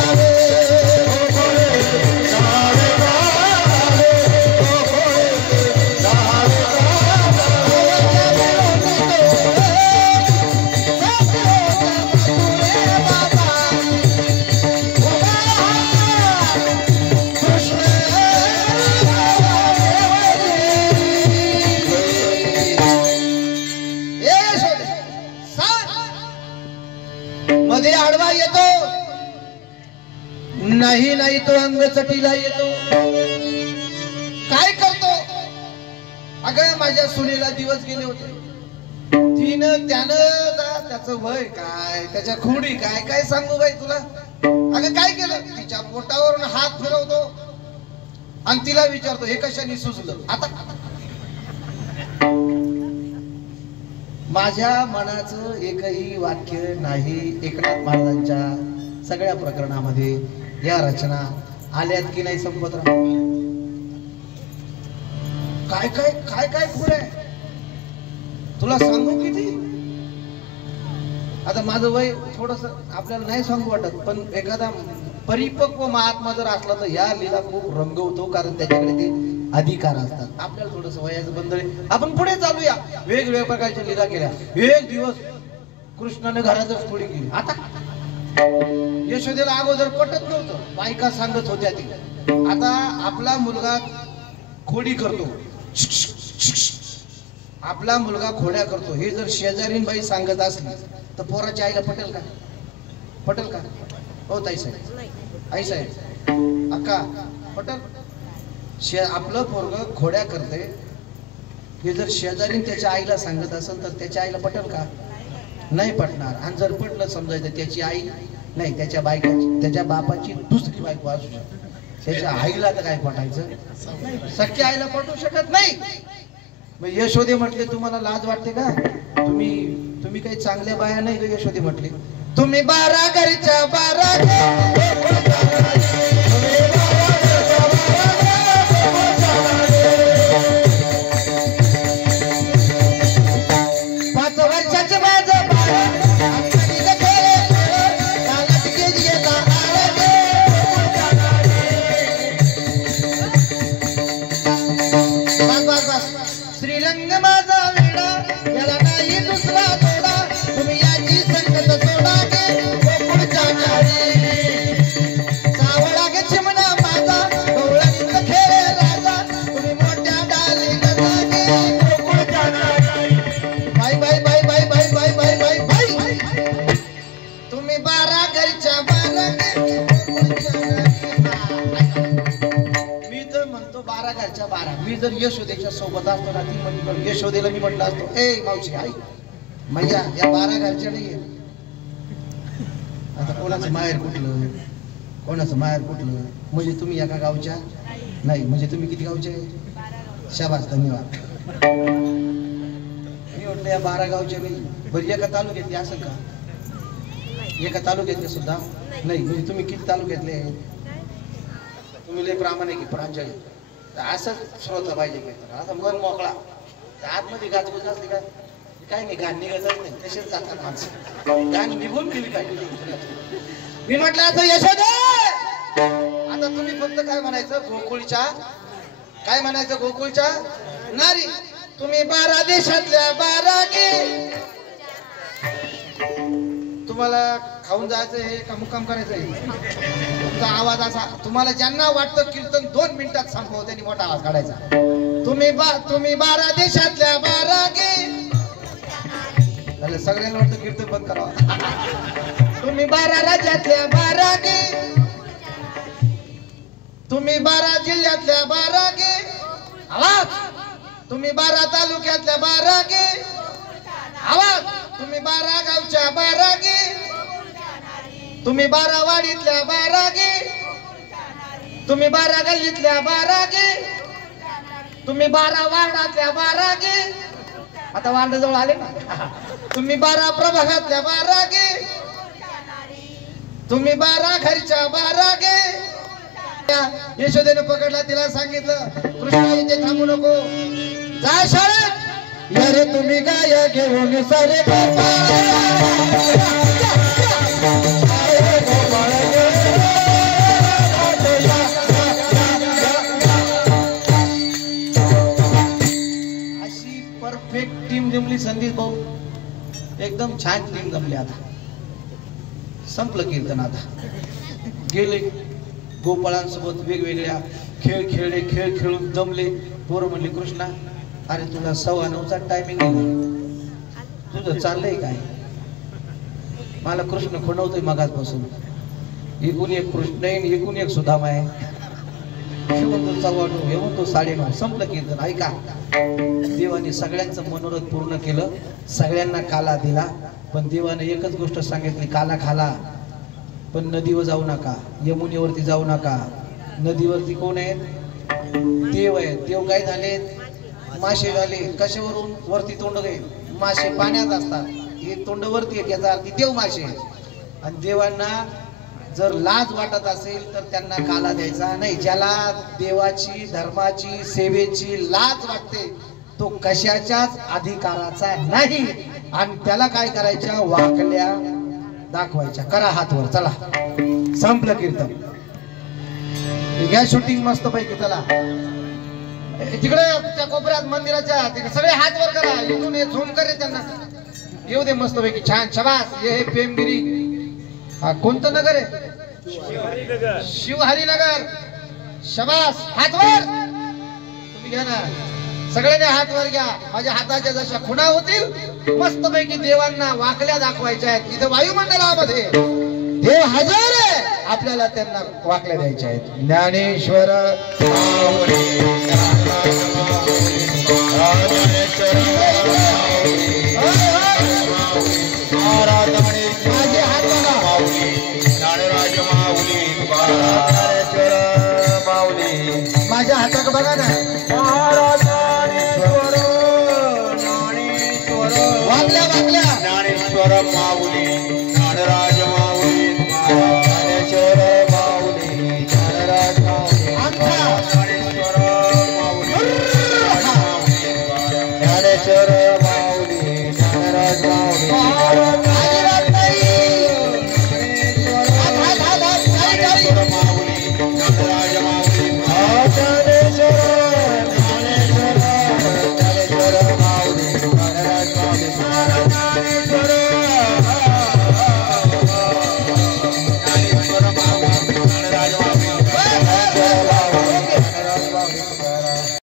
मध्ये आडवा येतो नाही, नाही तो अंग चटीला येतो, काय करतो? अगं माझ्या सुनेला दिवस गेले होते, तिनं त्यानं त्याचं वय काय, त्याच्या खोडी काय, काय सांगू बाई तुला? अगं काय केलं? तिच्या पोटावरून हात फिरवतो आणि तिला विचारतो हे कशाने सुचलं? आता माझ्या मनाचं एकही वाक्य नाही एकनाथ महाराजांच्या सगळ्या प्रकरणामध्ये या रचना आल्यात की नाही संपतराव? काय काय काय काय खोड आहे तुला सांगू किती? आता माझं वय थोडस आपल्याला नाही सांगू वाटत, पण एखादा परिपक्व महात्मा जर असला तर या लीला खूप रंगवतो, कारण त्याच्याकडे ते अधिकार असतात। आपल्याला थोडस वयाचं बंधन आहे, आपण पुढे चालूया। वेगवेगळ्या प्रकारच्या लीला केल्या, एक दिवस कृष्णाने घरातच खोडी केली। आता यशोदेला अगोदर पटत नव्हतं, बायका सांगत होत्या ती, आता आपला मुलगा खोडी करतो, आपला मुलगा खोड्या करतो, हे जर शेजारीन बाई सांगत असली तर पोराच्या आईला पटेल का? पटेल का? हो ताई साहेब, आई साहेब, अक्का पटेल? आपलं पोरग खोड्या करते हे जर शेजारीन त्याच्या आईला सांगत असेल तर त्याच्या आईला पटेल का? नाही पटणार। आणि जर पटलं समजायचं त्याची आई नाही, त्याच्या बायकाची, त्याच्या बापाची दुसरी बायको असू शकते, त्याच्या आईला तर काय पटायचं? सख्या आईला पटू शकत नाही। मग यशोदे म्हटले तुम्हाला लाज वाटते का? तुम्ही काही चांगल्या बाया नाही का? यशोदे म्हटले तुम्ही 12 घरच्या 12 श्रीरंग माझा वेडा याला नाही दुसरा तोडा, तुम्ही याची संगत सोडा गे गोकुळच्या नारी, सावळा गे चिमणा माझा गवळणीत खेळे राजा, तुम्ही मोठ्या डालीला जागे गोकुळच्या नारी। Bye bye bye bye bye bye bye bye bye, तुम्ही 12 घरच्या 12 गे गोकुळच्या नारी। मी तर म्हणतो 12 घरच्या 12, मी जर यशोदेच्या सोबत असतो ना, ती म्हणजे यशोदेला मी म्हटलं असतो ए मावशी आई मैया या 12 घरच्या नाहीये। आता कोणाचं माहेर कुठलं, कोणाचं माहेर कुठलं, म्हणजे तुम्ही एका गावच्या नाही, म्हणजे तुम्ही किती गावचे? शाबास, धन्यवाद। मी म्हटलं या 12 गावच्या नाही, बरं एका तालुक्यातली असं का? एका तालुक्यातले सुद्धा नाही, म्हणजे तुम्ही किती तालुक्यातले? तुम्ही लय प्रामाणिक आहे, प्रांजळ असंच श्रोता पाहिजे की असं मन मोकळा, आतमध्ये गाजगुज असली का काय नाही, गाण निघतच नाही, तसेच जातात माणसं, गाण निघून गेली काय? मी म्हटलं असं यशोदे, आता तुम्ही फक्त काय म्हणायचं? गोकुळच्या काय म्हणायचं? गोकुळच्या नारी, तुम्ही 12 देशातल्या 12 गे, तुम्हाला खाऊन जायचं आहे का मुक्काम करायचं आहे? तुमचा आवाज असा, तुम्हाला ज्यांना वाटतं कीर्तन 2 मिनिटात संपव त्यांनी मोठा आवाज काढायचा. तुम्ही 12 देशातल्या 12 गे, सगळ्यांना वाटतं कीर्तन बंद करावं. तुम्ही 12 राज्यातल्या 12 गे, तुम्ही 12 जिल्ह्यातल्या 12 गे, आवाज. तुम्ही 12 तालुक्यातल्या 12 गे, आवाज. तुम्ही 12 गावच्या 12 गे, तुम्ही 12 वाडीतल्या 12 गे, तुम्ही 12 गल्लीतल्या 12 गे, तुम्ही 12 वार्डातल्या 12 गे, आता वार्डाजवळ आले ना. तुम्ही 12 प्रभागातल्या 12 गे, तुम्ही 12 घरच्या 12 गे. यशोदेने पकडला, तिला सांगितलं कृष्णा इथे थांबू नको, जा शाळेत. अरे तुम्ही गाय घेऊन सारे अशी परफेक्ट टीम जमली संदीप भाऊ, एकदम छान टीम जमली. आता संपलं कीर्तन. आता गेले गोपाळांसोबत वेगवेगळ्या खेळ खेळले, खेळ खेळून दमले. पोरं म्हणली कृष्णा अरे तुला 9:15चा टायमिंग आहे, तुझं चाललंय काय? मला कृष्ण खुणवतोय मगाचपासून. एकूण एक कृष्ण आहे, एकून एक सुदामा आहे. हे म्हणतो 9:15, हे म्हणतो 9:30. संपलं कीर्तन. ऐका, देवाने सगळ्यांचं मनोरथ पूर्ण केलं, सगळ्यांना काला दिला. पण देवाने एकच गोष्ट सांगितली, काला खाला पण नदीवर जाऊ नका, यमुनेवरती जाऊ नका. नदीवरती कोण आहेत? देव आहेत. देव काय झाले? मासे झाले. कशावरून? वरती तोंड गए. मासे पाण्यात असतात, हे तोंड वरती आहेत, याचा अर्थ देव मासे. आणि देवांना जर लाज वाटत असेल तर त्यांना काला द्यायचा नाही. ज्याला देवाची, धर्माची, सेवेची लाज वाटते तो कशाच्याच अधिकाराचा नाही. आणि त्याला काय करायच्या? वाकल्या दाखवायच्या. करा हातवर, चला. संपलं कीर्तन. घ्या शूटिंग मस्त पैकी. चला तिकडे त्या कोपऱ्यात मंदिराच्या तिकडे सगळे हात वर करा. इथून हे झूम करे, त्यांना येऊ दे मस्त पैकी. छान, शबास. हे प्रेमगिरी. हा कोणतं नगर आहे? शिवहरीनगर. शबास. हात वर तुम्ही घ्या ना, सगळ्यांनी हात वर घ्या. माझ्या हाताच्या जशा खुणा होतील मस्त पैकी देवांना वाकल्या दाखवायच्या आहेत. इथं वायुमंडलामध्ये देव हजर आहे, आपल्याला त्यांना वाकल्या द्यायच्या आहेत. ज्ञानेश्वर माझे हात बघा. माझ्या हाताक बघा ना.